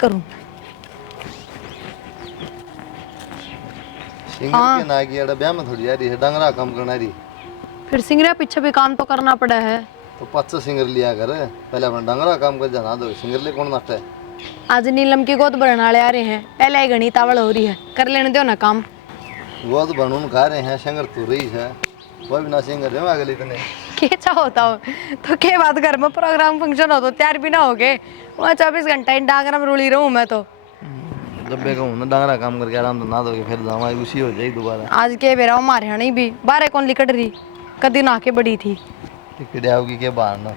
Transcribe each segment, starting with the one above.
करूं? सिंगर के ना की अड़ा ब्याह में थोड़ी आ रही है, डंगरा काम करना रही। फिर सिंगरा पीछे भी काम तो करना पड़ा है। तो 5 सिंगर लिया कर, पहले अपना डंगरा काम कर जाना दो, सिंगर ले कौन नाटे। आज नीलम की गोद भरने वाले आ रहे हैं, पहले ही घनी तावड़ हो रही है, कर लेने दो ना काम। वो तो बनून खा रहे हैं, सिंगर तू रही है, वो भी ना सिंगर है अगले इतने। क्या होता हो तो क्या बात घर में प्रोग्राम फंक्शन हो तो तैयार भी ना हो गए, वहाँ 24 घंटा इन डांगरा में रुली रहूं मैं तो। जब मैं कहूँ ना डंगरा काम करके आराम तो ना दोगे, फिर हमारी उसी हो जाएगी दोबारा। आज के बेरा हमारे यहाँ नहीं भी बारह कौन लिकट रही, कदी ना के बड़ी थी। टिकट आओगी के बाहर ना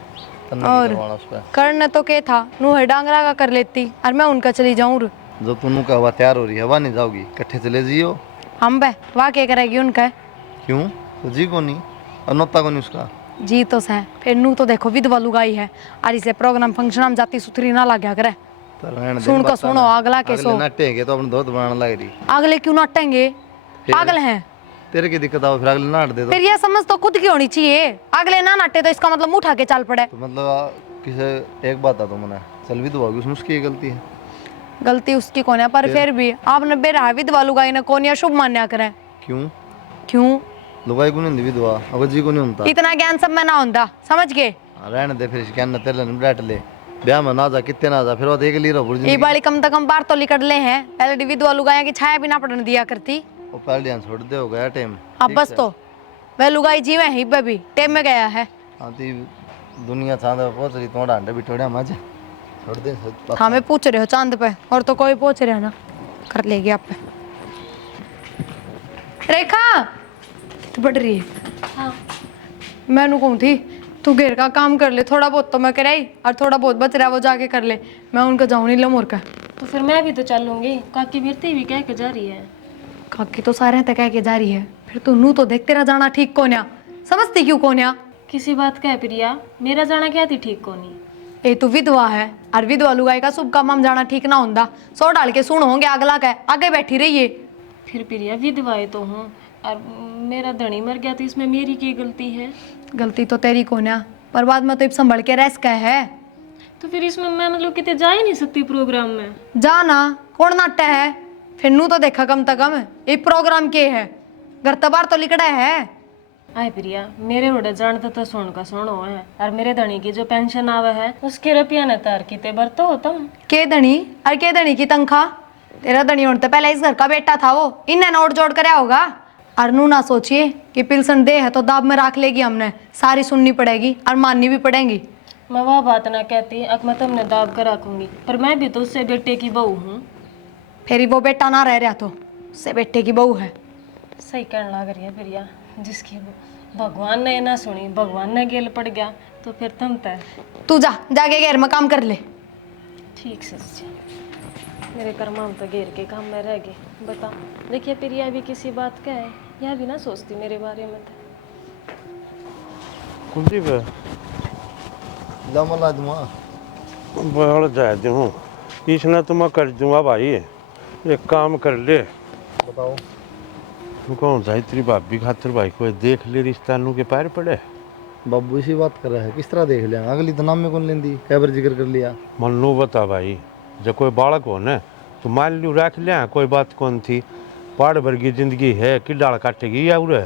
और करने तो क्या था, नू है डांगरा का कर लेती और मैं उनका चली जाऊं। जब तुम का हवा तैयार हो रही है, हवा नहीं जाओगी, इकट्ठे चले जियो। हम बे वाह क्या करेगी उनका? क्यों? तो जी को नहीं और नोता को नहीं उसका जी तो सह, फिर नू तो देखो विधवा लुगाई है और इसे प्रोग्राम फंक्शन हम जाती सुथरी ना लग्या करे। सुन को सुनो अगला के सो नाटेंगे तो अपने दोस्त बनाने लग रही। अगले क्यों नाटेंगे? पागल हैं। तेरे की दिक्कत आओ फिर अगले नाट दे दो। फिर ये समझ तो खुद की होनी चाहिए, अगले ना नाटे तो इसका मतलब उठा के चल पड़े। तो मतलब किसे एक बात है तो मना चल भी तो उसमें उसकी गलती है। गलती उसकी कौन है, पर फिर भी आपने बेरा विधवा लुगाई ने कौन या शुभ मान्या करे। क्यों? क्यों लुगाई को नहीं विधवा अगर जी को नहीं होता, इतना ज्ञान सब में ना होता, समझ गए? रहने दे फिर क्या न तेरे ने बैठ ले, ब्याह में ना जा कितने ना जा, फिर वो देख ली रहो ये बाली कम से कम बार तो लिकट ले हैं, पहले विधवा लुगाया की छाया भी ना पड़ने दिया करती। वो पहले ध्यान छोड़ दे, हो गया टाइम। अब बस तो वह लुगाई जीवे ही भी टेम में गया है। हाँ तो दुनिया चांद पे पहुंच रही, तुम्हारा अंडे बिठोड़े मजा छोड़ दे। हमें पूछ रहे हो चांद पे, और तो कोई पूछ रहे हो ना, कर लेगी आप पे। रेखा तो बढ़ रही है। हाँ मैनू कहूँ थी तू घेर का काम कर ले, थोड़ा बहुत तो मैं कराई और थोड़ा बहुत बच रहा वो जाके कर ले, मैं उनका जाऊँ नहीं लमोर का। तो फिर मैं भी तो चलूंगी, काकी बिरती भी कह के जा रही है। काकी तो सारे तक कह के जा रही है, फिर तू नू तो देख तेरा जाना ठीक कोन्या, समझती क्यों कोन्या? किसी बात का है प्रिया, मेरा जाना क्या थी ठीक को नहीं। ए तू विधवा है और विधवा लुगाई का शुभ काम हम जाना ठीक ना होता, सो डाल के सुन होंगे अगला का आगे बैठी रहिए। फिर प्रिया विधवाएं तो हूँ और मेरा धनी मर गया तो इसमें मेरी क्या गलती है? गलती तो तेरी कोन्या, पर बाद में तो संभल के रह का है। तो फिर इसमें मैं मतलब कितने जा ही नहीं सकती प्रोग्राम में। जाना कौन नाट्य है, फिर नू तो देखा कम तक कम ये प्रोग्राम के है, घर तबार तो लिकड़ा है। आए प्रिया मेरे उड़े जानते तो सुन का सुनो है, और मेरे धनी की जो पेंशन आवे है उसके रुपया न तार की तेबर तो हो तुम के धनी और के धनी की तनख्वाह? तेरा धनी होने पहले इस घर का बेटा था वो, इन्हें नोट जोड़ कर होगा। और नू ना सोचिए कि पिलसन दे है तो दाब में रख लेगी, हमने सारी सुननी पड़ेगी और माननी भी पड़ेगी। मैं वह बात ना कहती, अब मैं तुमने दाब कर रखूंगी, पर मैं भी तो उससे बेटे की बहू हूँ। फिर वो बेटा ना रह रहा तो उससे बेटे की बहू है। सही कहने लग रही है प्रिया, जिसकी भगवान ने ना सुनी, भगवान ने गेल पड़ गया तो फिर तुम तय। तू जा जाके घेर में काम कर ले। ठीक से मेरे कर्मा तो घेर के काम में रह गए। बता देखिए प्रिया भी किसी बात का है, यह भी ना सोचती मेरे बारे में था। कुलदीप लमला दुआ बढ़ जाए दूँ इसने तो मैं कर दूंगा भाई, एक काम कर ले। बताओ। तू कौन सा तेरी भाभी खातिर भाई को देख ले, रिश्ता नू के पैर पड़े। बाबू इसी बात कर रहा है, किस तरह देख लिया? अगली तो नाम में कौन लेंदी, कैबर जिक्र कर लिया। मन लो बता भाई, जब कोई बालक हो न तो मान लू रख लिया, कोई बात कौन थी, पहाड़ भर की जिंदगी है कि डाल काटेगी या उरे।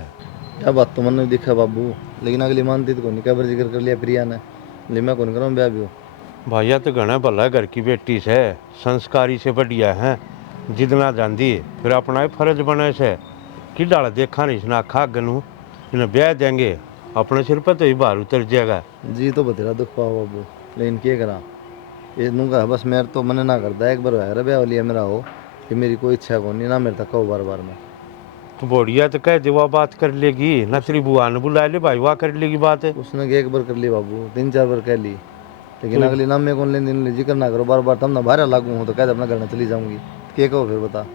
क्या बात तो मन में दिखा बाबू, लेकिन अगली मानती तो कौन, कैबर जिक्र कर लिया प्रिया ने, ले मैं कौन करूँ ब्याह भी। भैया तो घना भला घर की बेटी से, संस्कारी से बढ़िया है, जितना जानती फिर अपना ही फर्ज बने से कि डाल देखा नहीं इसने आखा गनू इन्हें ब्याह देंगे, अपने सिर पर तो ही बाहर उतर जाएगा। जी तो बतेरा दुख पाओ बाबू, लेकिन क्या करा, ये नू का बस मेरे तो मन ना करता, एक बार है ब्याह लिया मेरा हो कि मेरी कोई इच्छा को नहीं ना, मेरे तक कहो बार बार में। तो बढ़िया तो कह दे वह बात कर लेगी ना, तेरी बुआ ने बुला ले भाई, वाह कर लेगी बात है। उसने एक बार कर ली बाबू, 3-4 बार कह ली, लेकिन अगली नाम में कौन लेने जिक्र ना करो बार बार, तब ना बाहर लागू हूँ तो कहते अपना घर में चली जाऊंगी, क्या कहो फिर बता।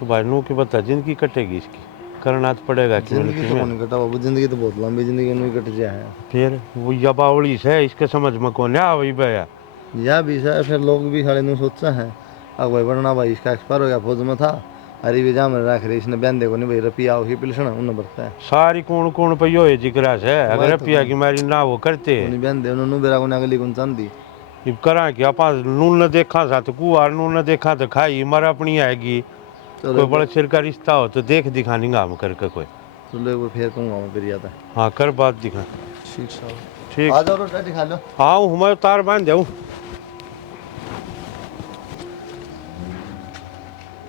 तो भाई नू की बता, जिंदगी कटेगी इसकी, करना तो पड़ेगा। जिंदगी तो नहीं कटा बाबू, जिंदगी तो बहुत लंबी जिंदगी नहीं कट जाए है। फिर वो या बावड़ी से इसके समझ में कौन है वही भैया या भी है, फिर लोग भी साढ़े नू सोचते हैं अब भाई बढ़ना भाई इसका एक्सपायर हो गया, फौज में था, अरे भी जाम रख रही इसने बहन देखो नहीं भाई रपिया हो पिलसन उन्हें बरता है सारी कौन कौन पे यो है जिक्रा से, अगर रपिया की मारी ना वो करते उन्हें बहन दे उन्होंने बेरा को अगली कौन चांदी अब करा कि आप नून न देखा सा तो कुआर नून न देखा तो खाई मर अपनी आएगी। कोई बड़ा सिर का रिश्ता हो तो देख दिखानी काम करके कोई। चलो एक बार फिर कहूँगा मैं फिर आता। हाँ कर बात दिखा। ठीक साहब। ठीक आ जाओ रोटी खा लो। हाँ हूँ मैं तार बांध जाऊँ।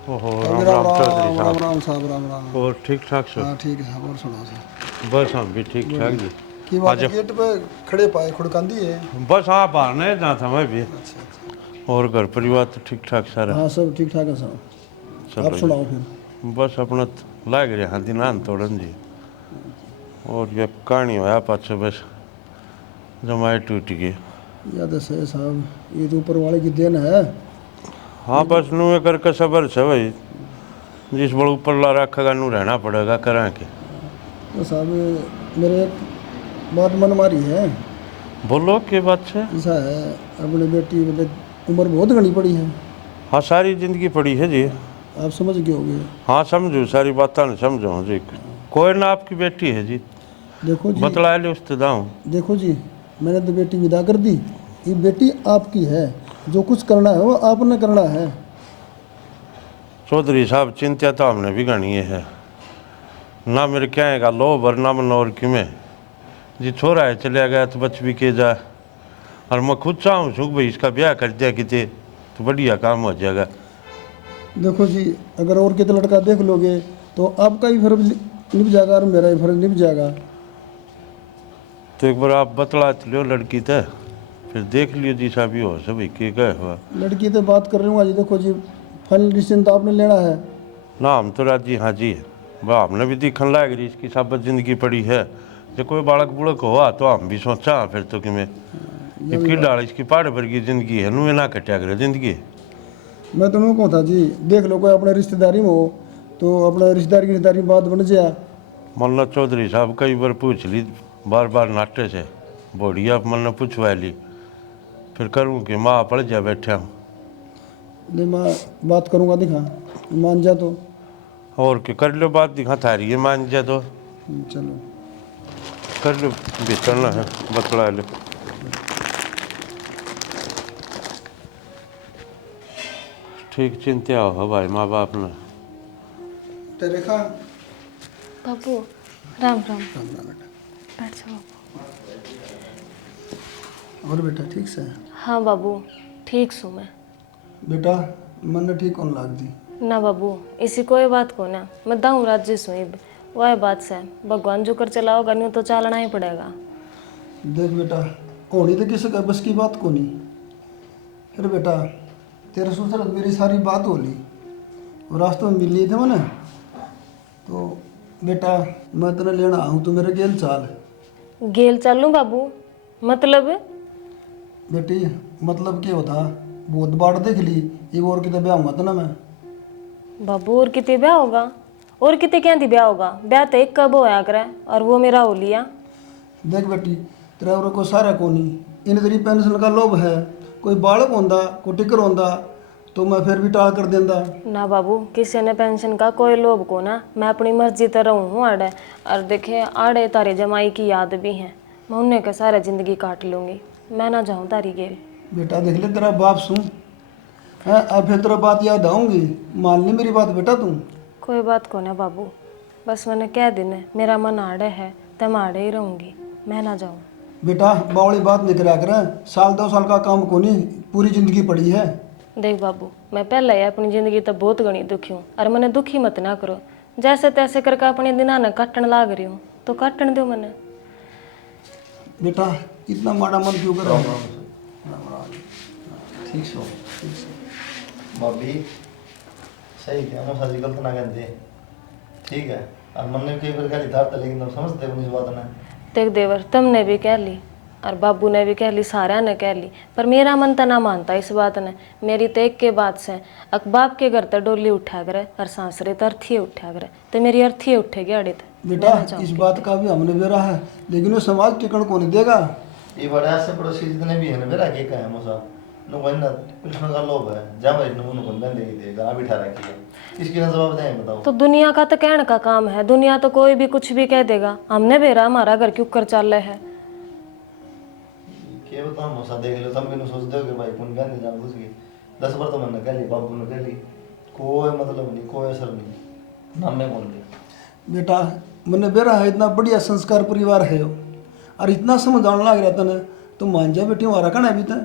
ओहो राम राम चौधरी साहब। राम साहब राम राम। और ठीक ठाक सर? हाँ ठीक है साहब, और सुनाओ साहब। बस हम भी ठीक ठाक जी। की बात है, आज- गेट पे खड़े पाए खुड़कांदी है। बस हाँ बाहर नहीं जाना था मैं भी। अच्छा अच्छा। और घर परिवार तो ठीक ठाक सारा? हाँ सब ठीक ठाक है साहब। चलो आप जी। सुनाओ फिर। बस अपना लाग रहे हाँ दिनान तोड़न जी। और ये कहानी होया पाछे बस जमाए टूट गई। याद है सही साहब, ये तो ऊपर वाले की देन है। हाँ बस नू करके सबर से भाई, जिस बड़ ऊपर ला रखेगा नू रहना पड़ेगा करा के। तो साहब मेरे एक बात मन मारी है। बोलो के बात है? ऐसा है, अपनी बेटी मतलब उम्र बहुत घनी पड़ी है, हाँ सारी जिंदगी पड़ी है जी। आप समझ गए होगे। हाँ समझू सारी बातें न समझो जी। कोई ना आपकी बेटी है जी, देखो जी, बतला ले उससे दाऊँ। देखो जी, मैंने तो बेटी विदा कर दी, ये बेटी आपकी है, जो कुछ करना है वो आपने करना है। चौधरी साहब चिंता तो हमने भी गणी है ना, मेरे क्या है का लोभ और ना मन और कि में जी छोरा है चलिया गया तो बच भी के जाए। और मैं खुद चाहूँ सुख भाई इसका ब्याह कर दिया किते तो बढ़िया काम हो जाएगा। देखो जी, अगर और कितना लड़का देख लोगे तो आपका ही फर्ज निभ जाएगा और मेरा ही फर्ज निभ जाएगा। तो एक बार आप बतला लो लड़की तो फिर देख लियो जी साहब हो सब के गए हुआ। लड़की तो बात कर रही हूँ आज, देखो जी फाइनल डिसीजन तो आपने लेना है। ना हम तो राजी हाँ जी है वाह, हमने भी दिखने लग रही इसकी सब जिंदगी पड़ी है। जो कोई बालक बुड़क हुआ तो हम भी सोचा फिर तो कि मैं की डाल इसकी पहाड़ भर की जिंदगी है नू ना कटिया करे जिंदगी। मैं तो कहूँ था जी, देख लो कोई अपने रिश्तेदारी में हो तो अपने रिश्तेदारी में बात बन जाए। मल्ला चौधरी साहब कई बार पूछ ली बार बार नाटे से बढ़िया मन पूछवा ली, फिर करूँ कि माँ पड़ जा बैठा हूँ। नहीं मैं बात करूँगा, दिखा मान जा तो। और क्या कर लो बात दिखा थारी है मान जा तो चलो कर लो बेचना है बतला लो। ठीक चिंता हो भाई माँ बाप ने। तेरे खा बाबू राम राम। राम राम बेटा। बैठ जाओ। और बेटा ठीक से? हाँ बाबू ठीक सू मैं। बेटा मन ठीक कौन लाग दी? ना बाबू इसी कोई बात को ना, मैं दाऊँ राज्य सुई वह बात से भगवान जो कर चलाओगा नहीं तो चलना ही पड़ेगा। देख बेटा, होनी तो किसी का बस की बात को नहीं। फिर बेटा तेरे ससुर मेरी सारी बात हो ली और रास्ते में मिल लिए थे मैंने, तो बेटा मैं तेने लेना आऊँ तो मेरे गेल चाल। गेल चलूँ बाबू? मतलब बेटी मतलब क्या होता, बहुत बाढ़ देख ली, ये और कितने ब्याह हुआ था ना मैं। बाबू और कितने ब्याह होगा? और कितने क्या थी ब्याह होगा? ब्याह तो एक कब होया करे और वो मेरा हो लिया। देख बेटी तेरा और को सारा को नहीं, इन तेरी पेंशन का लोभ है, कोई बालक होंदा कोई टिकर होंदा तो मैं फिर भी टाल कर देंदा। ना बाबू किसी ने पेंशन का कोई लोभ को ना, मैं अपनी मर्जी तरह हूँ आड़े। और देखे आड़े तारे जमाई की याद भी हैं, मैं उन्हें के सारा जिंदगी काट लूँगी, मैं ना जाऊँ तारी गेल। बेटा देख ले तेरा बाप सुन है, अब फिर तेरा बात याद आऊँगी, मान ली मेरी बात बेटा तुम। कोई बात को ना बाबू, बस मैंने कह दिन मेरा मन आड़े है तो मैं आड़े ही रहूँगी, मैं ना जाऊँ। बेटा बावली बात नहीं करा कर, साल 2 साल का काम को नहीं, पूरी जिंदगी पड़ी है। देख बाबू मैं पहले ही अपनी ज़िंदगी तो बहुत घनी दुखी हूँ और मैंने दुखी मत ना करो, जैसे तैसे करके अपने दिना न काटन लाग रही हूँ तो काटन दो मैंने। बेटा इतना माड़ा मन क्यों कर रहा है? ठीक सो भाभी सही क्या मैं सारी गलत ना कहते ठीक है। और मन ने कई प्रकार था लेकिन तुम समझते हो इस बात ने। देख देवर तुमने भी कह ली और बाबू ने भी कह ली, सारा ने कह ली, पर मेरा मन तो ना मानता इस बात ने। मेरी तो एक के बात से अक बाप के घर तो डोली उठा करे और सांसरे तो अर्थी उठा करे, तो मेरी अर्थी उठेगी आड़े तो। बेटा इस बात का भी हमने बेरा है, लेकिन वो समाज टिकण को नहीं देगा। ये बड़ा से पड़ोसी जितने भी है ना मेरा के है मोसा नो वही पिलसन का लोभ है जा भाई नो नो बंदे दे दे गाना बिठा रखी है, इसकी ना जवाब दें बताओ। तो दुनिया का तो कहने का काम है, दुनिया तो कोई भी कुछ भी कह देगा, हमने बेरा हमारा घर क्यों कर चल रहे है। के के बताऊं मौसा देख लो तुम भी सोच दो कि भाई कौन बहन जान बुझ गई 10 बार तो मैंने कह ली बाबू ने कह ली कोई मतलब नहीं कोई असर नहीं ना मैं बोल लिया बेटा मैंने बेरा है इतना बढ़िया संस्कार परिवार है यो और इतना समझाने लग रहा था ना तो मान जा बेटी हमारा कहना भी था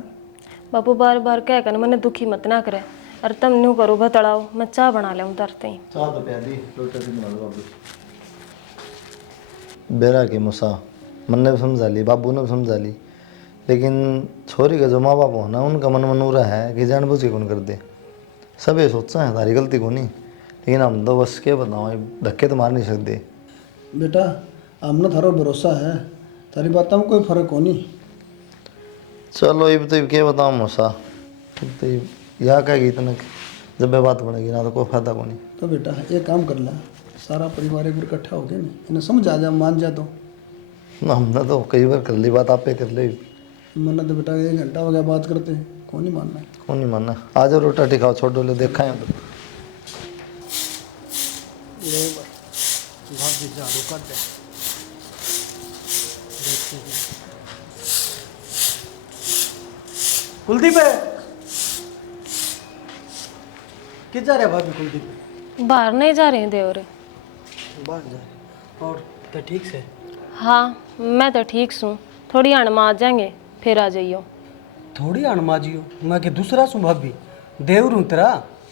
बापू बार बार कह कर मैंने दुखी मत ना करे और तुम न्यू करो बतड़ाओ मैं चाय बना ले उतरते ही चाह तो प्यादी रोटी भी बना दो बाबू बेरा की मुसा मन ने भी समझा ली बाबू ने भी समझा ली लेकिन छोरी का जो माँ बाप हो ना उनका मन मनूरा है कि जानबूझ के कौन कर दे सब ये सोचता है तारी गलती को नहीं लेकिन हम तो बस क्या बताओ धक्के तो मार नहीं सकते बेटा हमने थारो भरोसा है तारी बात में कोई फर्क हो नहीं चलो ये तो क्या बताऊँ मौसा तो यहाँ कहेगी इतना जब ये बात बढ़ेगी ना तो कोई फायदा को नहीं तो बेटा एक काम कर ला सारा परिवार एक बार इकट्ठा हो गया ना इन्हें समझ आ जा मान जा तो हमने तो कई बार कर ली बात आप पे कर ली मन्ना तो बेटा 1 घंटा हो गया बात करते कौन नहीं मानना कौन नहीं मानना आ जाओ रोटा टिकाओ छोड़ दो ले देखा है तो झाड़ू कर दे कुलदीप है किधर जा रहे भाभी कुलदीप बाहर नहीं जा रहे देवरे बाहर जा रहे और तो ठीक से हाँ मैं तो ठीक हूँ थोड़ी अणमा आ जाएंगे फिर आ जाइयो थोड़ी अणमाजी हो मैं कि दूसरा सू भाभी देवर हूँ तेरा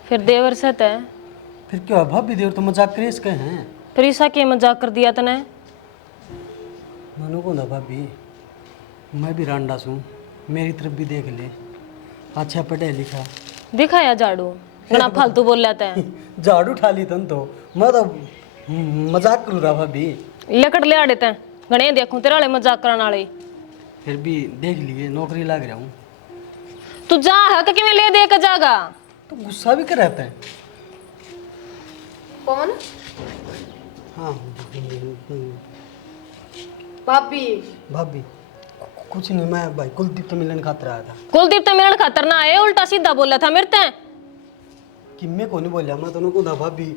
फिर देवर से तय फिर क्या भाभी देवर तो मजाक करे इसके हैं फिर ईसा के मजाक कर दिया तने मनु को ना भाभी मैं भी रांडा हूँ मेरी तरफ भी देख ले अच्छा पढ़े लिखा दिखाया झाड़ू ना फालतू बोल लेते हैं झाड़ू उठा ली तन तो मैं तो मजाक करूँ रहा भाभी लकड़ ले आड़े तैं घने देखूं तेरे वाले मजाक करने वाले फिर भी देख लिए नौकरी लग रहा हूँ तू जा हक कि मैं ले दे के जागा तो गुस्सा भी कर रहता है कौन हाँ भाभी भाभी कुछ नहीं मैं भाई कुलदीप तो मिलन खातर आया था कुलदीप तो मेरे खातर ना आए उल्टा सीधा बोला था मेरे तैं कि मैं को नहीं बोलिया मैं तो उनको था भाभी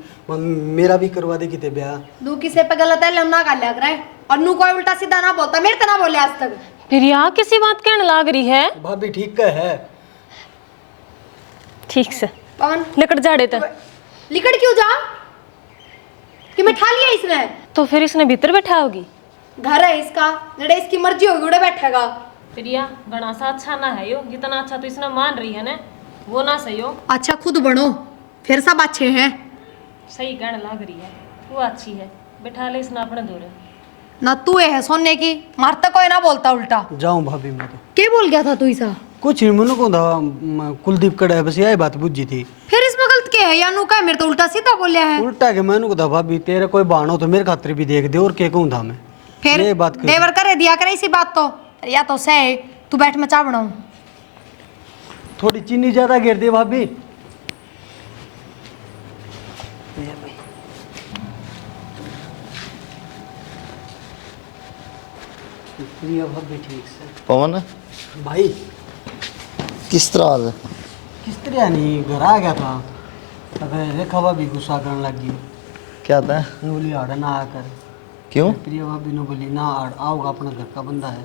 मेरा भी करवा दे किते ब्याह दू किसे पे गलत है लमना कर लिया करे और नू कोई उल्टा सीधा ना बोलता मेरे तना बोले आज तक फिर यहाँ किसी बात कहने लाग रही है भाभी ठीक का है ठीक से पवन लकड़ झाड़े तैं लिकड़ क्यों जा कि मैं ठा लिया इसने तो फिर इसने भीतर बैठा होगी घर है इसका जड़े इसकी मर्जी होगी उड़े बैठेगा प्रिया बड़ा सा अच्छा ना है यो जितना अच्छा तो इसने मान रही है ना वो ना सही हो अच्छा खुद बनो फिर सब अच्छे हैं सही कहने लाग रही है वो अच्छी है बैठा ले इसने अपने दूर ना तू है सोने की मारता कोई ना बोलता उल्टा जाऊँ भाभी मैं तो क्या बोल गया था तू ऐसा कुछ नहीं मनु को था कुलदीप कड़ा है बस यही बात बुझी थी फिर इसमें गलत क्या है या नू का मेरे तो उल्टा सीधा बोलिया है उल्टा के मैंने को था भाभी तेरे कोई बहाना हो तो मेरे खातिर भी देख दे और क्या कहूँ था मैं फिर ये बात कर देवर करे दिया करे इसी बात तो या तो सह तू बैठ मैं चाह बनाऊं थोड़ी चीनी ज्यादा गिर दे भाभी प्रिया भाभी ठीक से पवन भाई किस तरह हाल है किस तरह नहीं घर आ गया था अगर रेखा भाभी गुस्सा करने लग गई क्या था मैं बोली आड़ा ना आकर क्यों प्रिया भाभी ने बोली ना आओगा अपना घर का बंदा है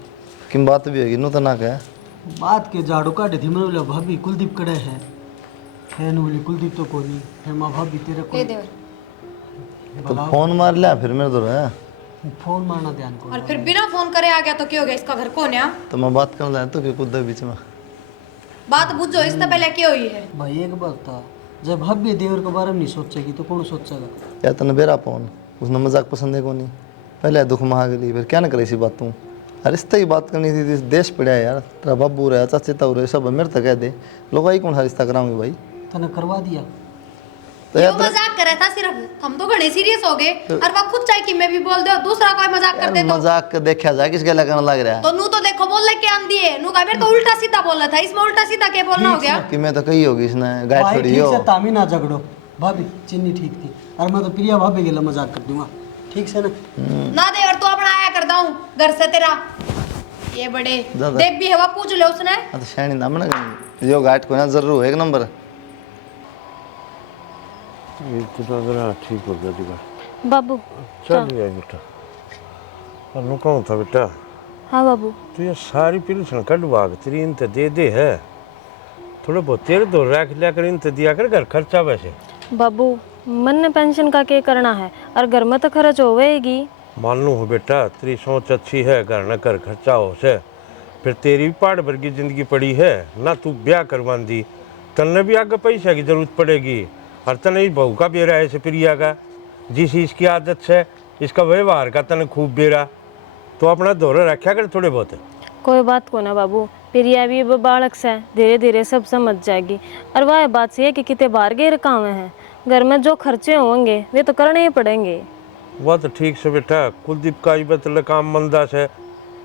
किन बात भी होगी नू तो ना कहे बात के झाड़ू काटे थी मैंने बोला भाभी कुलदीप कड़े है फिर ने बोली कुलदीप तो कोई नहीं फिर माँ भाभी तेरे को तो फोन मार लिया फिर मेरे तो है फोन मारना ध्यान को और फिर बिना फोन करे आ गया तो क्या हो गया इसका घर कौन है तो मैं बात कर लाया तो कि कूदा बीच में बात बुझो इससे पहले क्या हुई है भाई एक बात था जब भाभी देवर के बारे में नहीं सोचेगी तो कौन सोचेगा या तो बेरा फोन उसने मजाक पसंद है को नहीं पहले दुख महा गई फिर क्या ना करे इसी बात तू रिश्ते की बात करनी थी देश पड़ा है यार तेरा बाबू रहा चाचा ताऊ रहे सब मेरे तक कह दे लोग आई कौन सा रिश्ता कराऊंगे भाई तने करवा दिया तो यो यार मजाक कर रहा था सिर्फ हम तो घने सीरियस हो गए और वो खुद चाहे कि मैं भी बोल दो दूसरा कोई मजाक कर दे तो मजाक देखा जाए किस गला करने लग रहा है तो नू तो देखो बोल ले के आन दिए नू का मेरे तो उल्टा सीधा बोला था इसमें उल्टा सीधा क्या बोलना हो गया कि मैं तो कही होगी इसने गाय भाई छोड़ी ठीक हो से तामी ना झगड़ो भाभी चीनी ठीक थी और मैं तो प्रिया भाभी के लिए मजाक कर दूंगा ठीक से ना ना दे और तू अपना आया कर दाऊं घर से तेरा ये बड़े ज्यादा। देख भी हवा पूछ ले उसने हाँ तो शैनी नाम ना जो गाठ को ना जरूर है एक नंबर ठीक हो गया बाबू चल गया बेटा और नु कौन था बेटा हाँ बाबू। तो ये सारी पेंशन कटवा के तेरी इनते दे है, थोड़े बहुत तेरे तो रख लिया कर, इनते दिया कर घर खर्चा वैसे। बाबू मन ने पेंशन का क्या करना है, और घर में तो खर्च होवेगी। मान लो हो बेटा, तेरी सोच अच्छी है, घर न कर खर्चा हो से, फिर तेरी भी पहाड़ भर की जिंदगी पड़ी है ना, तू ब्याह करवा दी, तन्ने भी आगे पैसा की जरूरत पड़ेगी, और तने बहू का बेरा ऐसे प्रिया का, जिस इसकी आदत से इसका व्यवहार का तने खूब बेरा, तो अपना दौरे रखा कर थोड़े बहुत। कोई बात को ना बाबू, प्रिया भी अब बालक से धीरे धीरे सब समझ जाएगी। और वह बात से है कि कितने बाहर गए काम हैं, घर में जो खर्चे होंगे वे तो करने ही पड़ेंगे। वह तो ठीक से बेटा, कुलदीप का ही बतल काम मंदा से,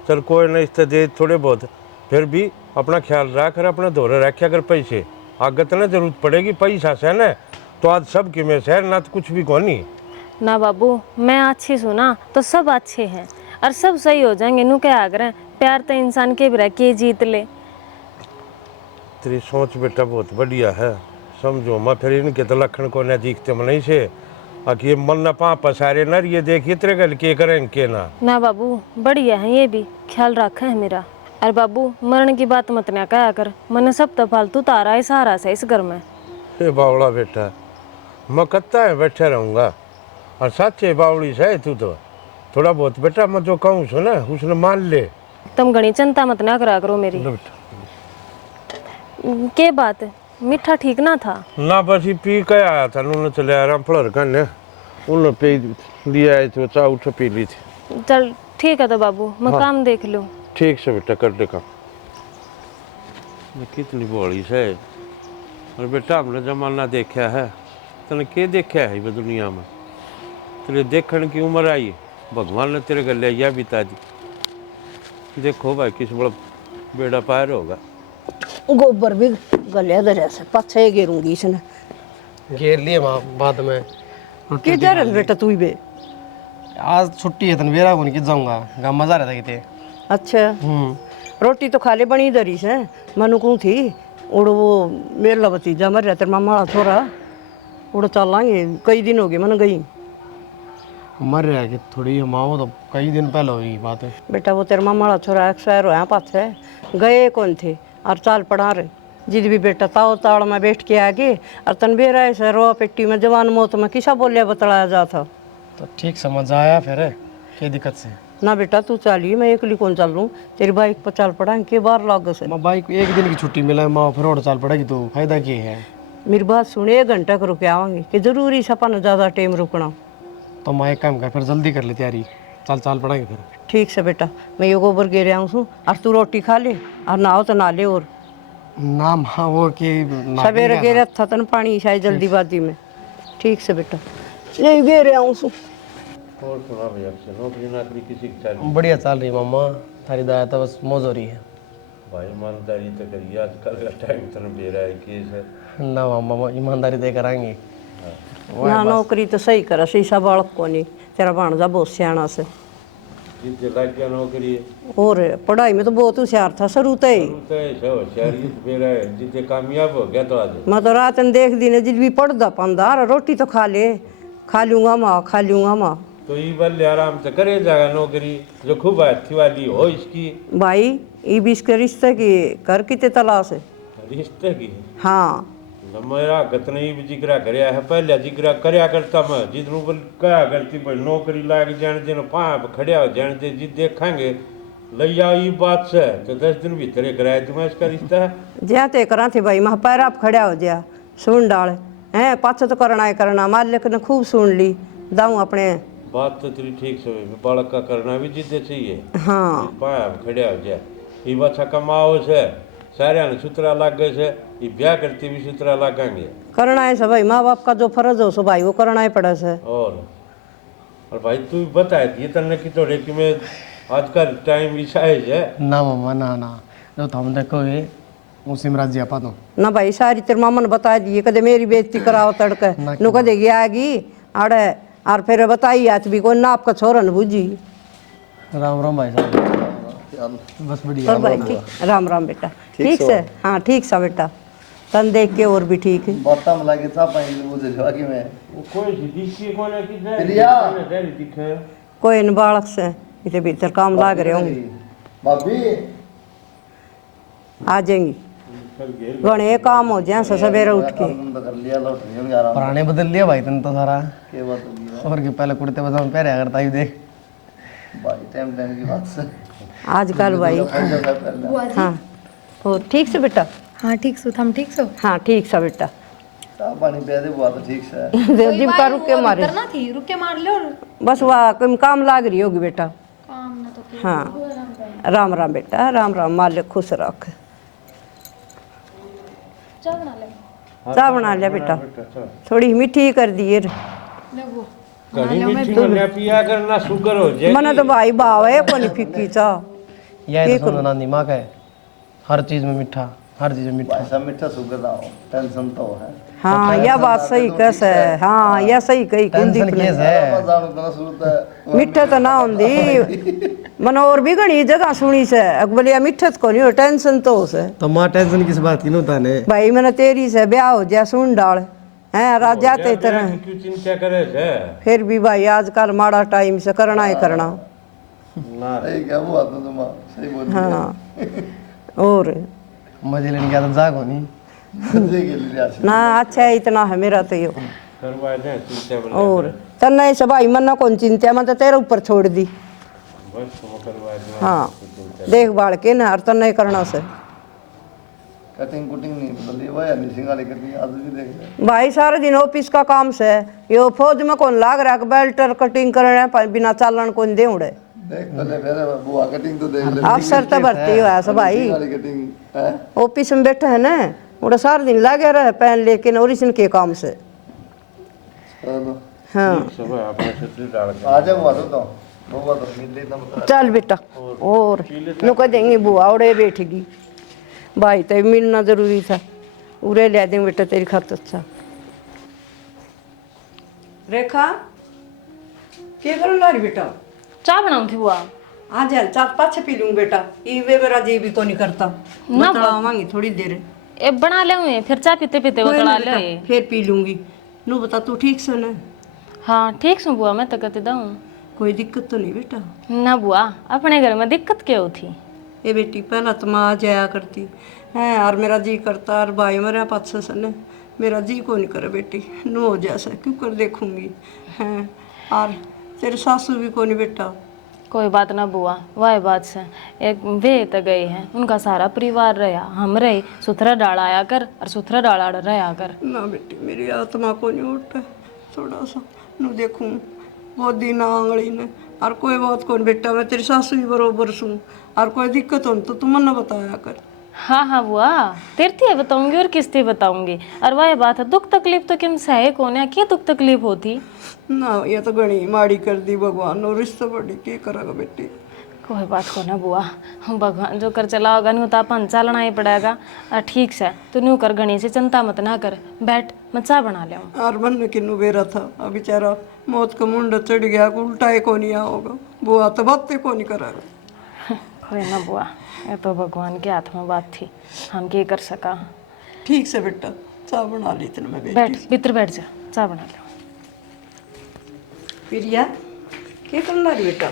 चल कोई नहीं इससे दे थोड़े बहुत, फिर भी अपना ख्याल रख कर अपना दौरे रखा कर पैसे, आगे तो ना जरूरत पड़ेगी पैसा से न, तो आज सब कि में शहर ना तो कुछ भी कौनी। ना बाबू, मैं अच्छी सुना तो सब अच्छे हैं और सब सही हो जाएंगे। नू क्या आग्रह, प्यार तो इंसान के भी के जीत ले। तेरी सोच बेटा बहुत बढ़िया है, समझो मैं फिर इनके तो लक्षण को न दिखते मन से, आखिर मन न पा पसारे न ये देखिए तेरे गल के करें के ना बाबू बढ़िया है, ये भी ख्याल रखा है मेरा। और बाबू मरण की बात मत ना कहा कर, मैंने सब तो फालतू तारा ही सहारा से इस घर में। हे बावड़ा बेटा, मैं कत्ता है बैठे रहूँगा, और सच्चे बावड़ी से तू तो थोड़ा बहुत बेटा मैं जो कहूँ सो ना उसने मान ले। तुम घनी चिंता मत ना करा करो मेरी। के बात मीठा ठीक ना था ना, बस ही पी के आया था, उन्होंने चले आया फलर करने, उन्होंने पी लिया है तो चाय उठ पी ली थी। चल ठीक है तो बाबू मैं हाँ। काम देख लूँ। ठीक से बेटा कर दे काम। कितनी बड़ी से, और बेटा हमने जमाना देखा है, तने के देखा है ये दुनिया में, तेरे देखने की उम्र आई, भगवान ने तेरे गले यह बिता दी। देखो भाई किस बड़ा बेड़ा पार होगा। गोबर भी गले दरे से पाछे गेरूंगी इसने। घेर लिए वहाँ बाद में। किधर है बेटा तू बे? आज छुट्टी है तन वेरा होने की जाऊंगा, गाँव मजा रहता किते। अच्छा रोटी तो खाले बनी दरी से, मनु को थी उड़ वो मेरा भतीजा मर रहा तेरा मामा वाला छोरा, उड़ चलांगे कई दिन हो गए मन गई। मर रहा है कि थोड़ी माओ तो कई दिन पहले हुई बात है। बेटा वो तेरा मामा वाला छोरा एक्सपायर हुआ पास है, गए कौन थे और चाल पड़ा रहे जिद भी बेटा ताव ताड़ में बैठ के आगे और तन बेरा ऐसे रो पेटी में जवान मौत में किसा बोलिया बतलाया जा था। तो ठीक समझ आया फिर क्या दिक्कत से। ना बेटा तू चाली, मैं अकेली कौन चल लूँ, तेरी बाइक पर चाल पड़ा के बार लाग से। माँ बाइक एक दिन की छुट्टी मिला है, माँ फिर और चाल पड़ेगी तो फायदा क्या है। मेरी बात सुने, 1 घंटा को रुके आवांगे कि जरूरी सपा न ज़्यादा टाइम रुकना। तो माँ एक काम कर फिर जल्दी कर ले तैयारी, चाल पड़ेंगे फिर। ठीक से बेटा, मैं ये गोबर गिर आऊँ हूँ और तू रोटी खा ले और नहाओ तो नहा ले। और ना माँ वो कि सवेरे गिर था तन पानी शायद जल्दीबाजी में। ठीक से बेटा, यही गिर आऊँ हूँ। और सुना भैया से नौकरी नाकरी किसी की चाहिए? बढ़िया चल रही मामा, थारी दया तो बस मौज हो रही है। भाई ईमानदारी तो करिए, आजकल का टाइम तो दे रहा है केस है ना मामा ईमानदारी दे कराएंगे। ना नौकरी तो सही करा, शीशा बालक को नहीं, तेरा भाणजा बहुत सियाना से। जिस लग गया नौकरी और पढ़ाई में तो बहुत होशियार था शुरू से ही। तो ऐसा होशियारी तो फिर है, जितने कामयाब हो गया तो आज। मैं तो रात में देख दी ने जिद भी पढ़दा पांदा, रोटी तो खा ले, खा लूंगा माँ खा लूंगा माँ। तो ये बल्ले आराम से करे जाएगा नौकरी, जो खूब अच्छी वाली हो इसकी। भाई ये भी इसके रिश्ते की कर कितने तलाश है। रिश्ते की हाँ मेरा गतने भी जिक्र कराया है, पहले जिक्र कराया करता मैं, जितनू बोल कहा करती भाई नौकरी लाग जाने देना, पाँव खड़िया हो जाने दे, जिद देखेंगे लैया ये बात से तो 10 दिन भीतर कराया तुम्हें इसका रिश्ता है। ज्या ते करा थे भाई, मैं पैर आप खड़ा हो जा सुन डाल हैं, पाछो तो करना है करना, मालिक ने खूब सुन ली दाऊँ अपने। बात तो तेरी ठीक से बालक का करना भी जिद्दे चाहिए। हाँ पाँव खड़िया हो जाए, ये बच्चा कमाओ से सारे ने सुतरा लग गए से, ये ब्याह करती भी सुतरा लगेंगे। करना है सब भाई, माँ बाप का जो फर्ज हो सो भाई वो करना ही पड़ा से। और भाई तू बता दिए तन्ने की थोड़े कि मैं आजकल टाइम ऐसा है ना मामा ना जो हम देखो ये मुस्लिम राज्य आपा तो ना भाई, सारी तेरे मामा ने बता दिए, कदे मेरी बेइज्जती कराओ तड़के नु कदे गया आगी आड़े और फिर बताई आज भी कोई ना आपका छोरा न बुझी। राम राम भाई साहब, बस बढ़िया। और भाई ठीक, राम राम बेटा, ठीक से। हाँ ठीक सा बेटा, तन देख के और भी ठीक है। बाता में लागे था पानी वो जगह की मैं कोई सी दिखी कौन है कि प्रिया दिखे कोई न बालक से इतने भीतर काम लाग रहे होंगे। भाभी आ जाएंगी घने काम हो जाए सवेरे उठ के काम तो कर लिया, लौट रही होंगी आराम पुराने बदल लिया भाई तन तो सारा। के बात होगी और के पहले कुर्ते पजामा पहने करता ही देख। भाई टाइम टाइम की बात से आजकल भाई हाँ हो ठीक से बेटा हाँ ठीक सो थम ठीक सो हाँ ठीक सा बेटा चाह पानी पिया दे बुआ तो ठीक से है। देवदीप का रुक के मारे करना थी रुक के मार लो और बस वह कम काम लाग रही होगी बेटा काम ना तो हाँ राम राम बेटा राम राम मालिक खुश रख चाह बना लिया बेटा थोड़ी मीठी कर दिए रे। कड़ी मीठी में पिया करना शुगर हो जाए। मने तो भाई भाव है कोनी फिक्की चाह यह तो सुनो नानी माँ का है, हर चीज में मीठा, हर चीज में मीठा। ऐसा मीठा शुगर ना हो, टेंशन तो है। हाँ यह बात सही कैसे है हाँ यह सही कही कुलदीप टेंशन ने केस है। जानो तो ना शुरू तो मिठे तो ना होंदी मन और भी घनी जगह सुनी से अकबलिया मिठे तो नहीं हो टेंशन तो से तो माँ टेंशन किस बात की नोता ने। भाई मैंने तेरी से ब्याह हो जा सुन डाल हैं राजा ते तरह क्यों चिंता करे से? फिर भी भाई आजकल माड़ा टाइम से करना ही करना सही क्या वो आता तुम सही बोल हाँ और मजे लेने गया तो जागो नहीं। मजे के लिए आज ना अच्छा है इतना है मेरा तो यो करवा दे चिंता बना और तन्ना ऐसा भाई मन ना कौन चिंता मैं तो तेरे ऊपर छोड़ दी बस वो करवा दे। हाँ देखभाल के ना हर तन्ना ही करना से कटिंग कुटिंग नहीं बदली वो या नहीं सिंगाली कटिंग आज भी देख ले भाई सारे दिन ऑफिस का काम से यो फौज में कौन लाग रहा है बेल्टर कटिंग करने पर बिना चालन कौन दे उड़े देख तो ले फिर बुआ कटिंग तो देख ले अफसर तो भर्ती हुआ है सब भाई सिंगाली कटिंग है ऑफिस में बैठे है ना उड़ा सारा दिन लगे रहे पेन लेकिन और इसने के काम से चलो हाँ सब अपने छतरी डाल के आ जा बुआ तो बुआ तो मिल ली तुम चल बेटा और नु कह देंगे बुआ उड़े बैठेगी भाई तो मिलना जरूरी था उड़े ले देंगे बेटा तेरी खातर अच्छा रेखा क्या करो लारी बेटा चाय बनाऊं थी बुआ। आ जा चार पाँच पी लूंगी बेटा ये वे मेरा जी भी को नहीं करता ना बतावांगी थोड़ी देर ए बना ले फिर चाय पीते पीते कोई बतला ना ले। बेटा, फिर पी लूंगी नु बता तू ठीक से ना हाँ ठीक सु बुआ मैं तो कहती दूँ कोई दिक्कत तो नहीं बेटा ना बुआ अपने घर में दिक्कत क्या होती। ये बेटी पहला तो माँ जाया करती है और मेरा जी करता और भाई मेरे पास से ने मेरा जी को नहीं करे बेटी नो हो जैसा क्यों कर देखूंगी हैं और तेरे सासू भी को नहीं बेटा कोई बात ना बुआ वह बात से एक वे तो गए हैं उनका सारा परिवार रहा हम रहे सुथरा डाला आया कर और सुथरा डाला रहा कर। ना बेटी मेरी आत्मा को नहीं उठता थोड़ा सा नु देखूं बहुत दिन आंगली ने और कोई बात कौन बेटा मैं तेरी सासू भी बरोबर सुन और कोई दिक्कत हो तो तुम ना बताया कर। हाँ हाँ बुआ तेरती बताऊंगी और किस्ती बताऊंगी और वह बात है दुख तकलीफ तो किम सहे कौन है क्या दुख तकलीफ होती ना ये तो घनी माड़ी कर दी भगवान और रिश्ता बड़ी क्या करेगा बेटी कोई बात को ना बुआ भगवान जो कर चला होगा न्यू तो अपन चलना ही पड़ेगा ठीक से तो न्यू कर गणी से चिंता मत ना कर बैठ मैं चाय बना ले और मन में किन्नू बेरा था अब बेचारा मौत का मुंडा चढ़ गया उल्टा ही को नहीं होगा बुआ तो बातें को नहीं करेगा कोई ना बुआ ये तो भगवान के हाथ में बात थी हम क्या कर सका। ठीक से बेटा चाय बना ली तेने मैं बैठ भीतर बैठ जा चाय बना ले। प्रिया क्या करना रही बेटा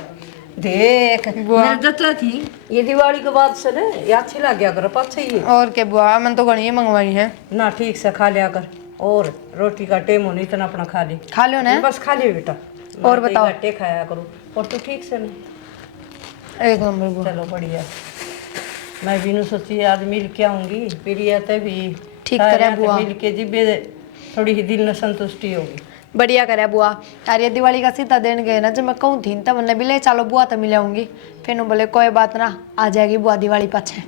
देख मेरे जचा थी ये दिवाली के बाद से ना ये अच्छी लग गया कर पाछे ही और क्या बुआ मैंने तो घनी मंगवाई है ना ठीक से खा लिया कर और रोटी का टेम होनी इतना अपना खा ले खा लो ना बस खा ले बेटा और बताओ। घट्टे खाया करो और तू ठीक से नहीं एक नंबर बुआ चलो बढ़िया मैं भी नु सोची आज मिल के आऊंगी प्रिया ते भी ठीक करे सारे बुआ। मिल के जिबे थोड़ी ही दिल में संतुष्टि होगी बढ़िया करे बुआ यार ये दिवाली का सीता देन गए ना जब मैं कहूँ थी तब मैंने भी ले चलो बुआ तो मिलाऊंगी फिर नु बोले कोई बात ना आ जाएगी बुआ दिवाली पाछे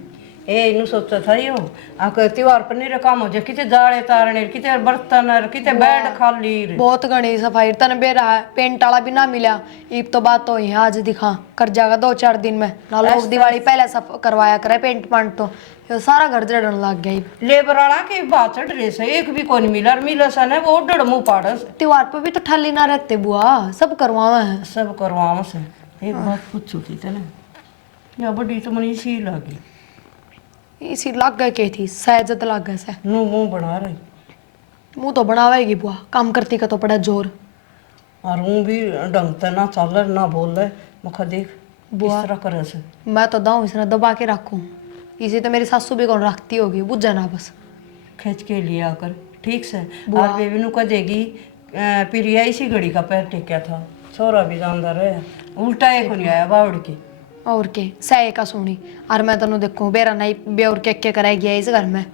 ए इनु सोचा था यो आके त्योहार पर नहीं काम हो जाए किते जाड़े तारने किते बर्तन किते बेड खाली रे बहुत घनी सफाई तन बे रहा है पेंट वाला भी ना मिला ईब तो बात तो ही आज दिखा कर जाएगा 2-4 दिन में ना लोग दिवाली पहले सब करवाया करे पेंट पांट तो ये सारा घर जड़न लग गया ईब। लेबर वाला के बात चढ़ रहे से एक भी कोनी मिला और मिला सा ने वो डड़ मुंह पाड़स त्योहार पे भी तो ठाली ना रहते बुआ सब करवावा है सब करवाओ से एक बात पूछू थी तेने या बड़ी तो मनी सी लगी इसी लग गए के थी सहजत लग गए से नु मुंह बना रही मुंह तो बनावेगी बुआ काम करती का तो पड़ा जोर और हूँ भी ढंग से ना चल ना बोल रहे मखा देख इस तरह करे से मैं तो दाऊँ इसने दबा के रखूँ, इसी तो मेरी सासू भी कौन रखती होगी, बुझ जाना बस। खींच के लिया कर ठीक से। और बेबी नु कह देगी प्रिया इसी घड़ी का पैर टेक्या था, छोरा भी जानदा रहे, उल्टा एक नहीं आया बावड़ की। और के सह का सुनी, और मैं तेन देखूँ बेरा नहीं बेर के कराई गया इस घर में।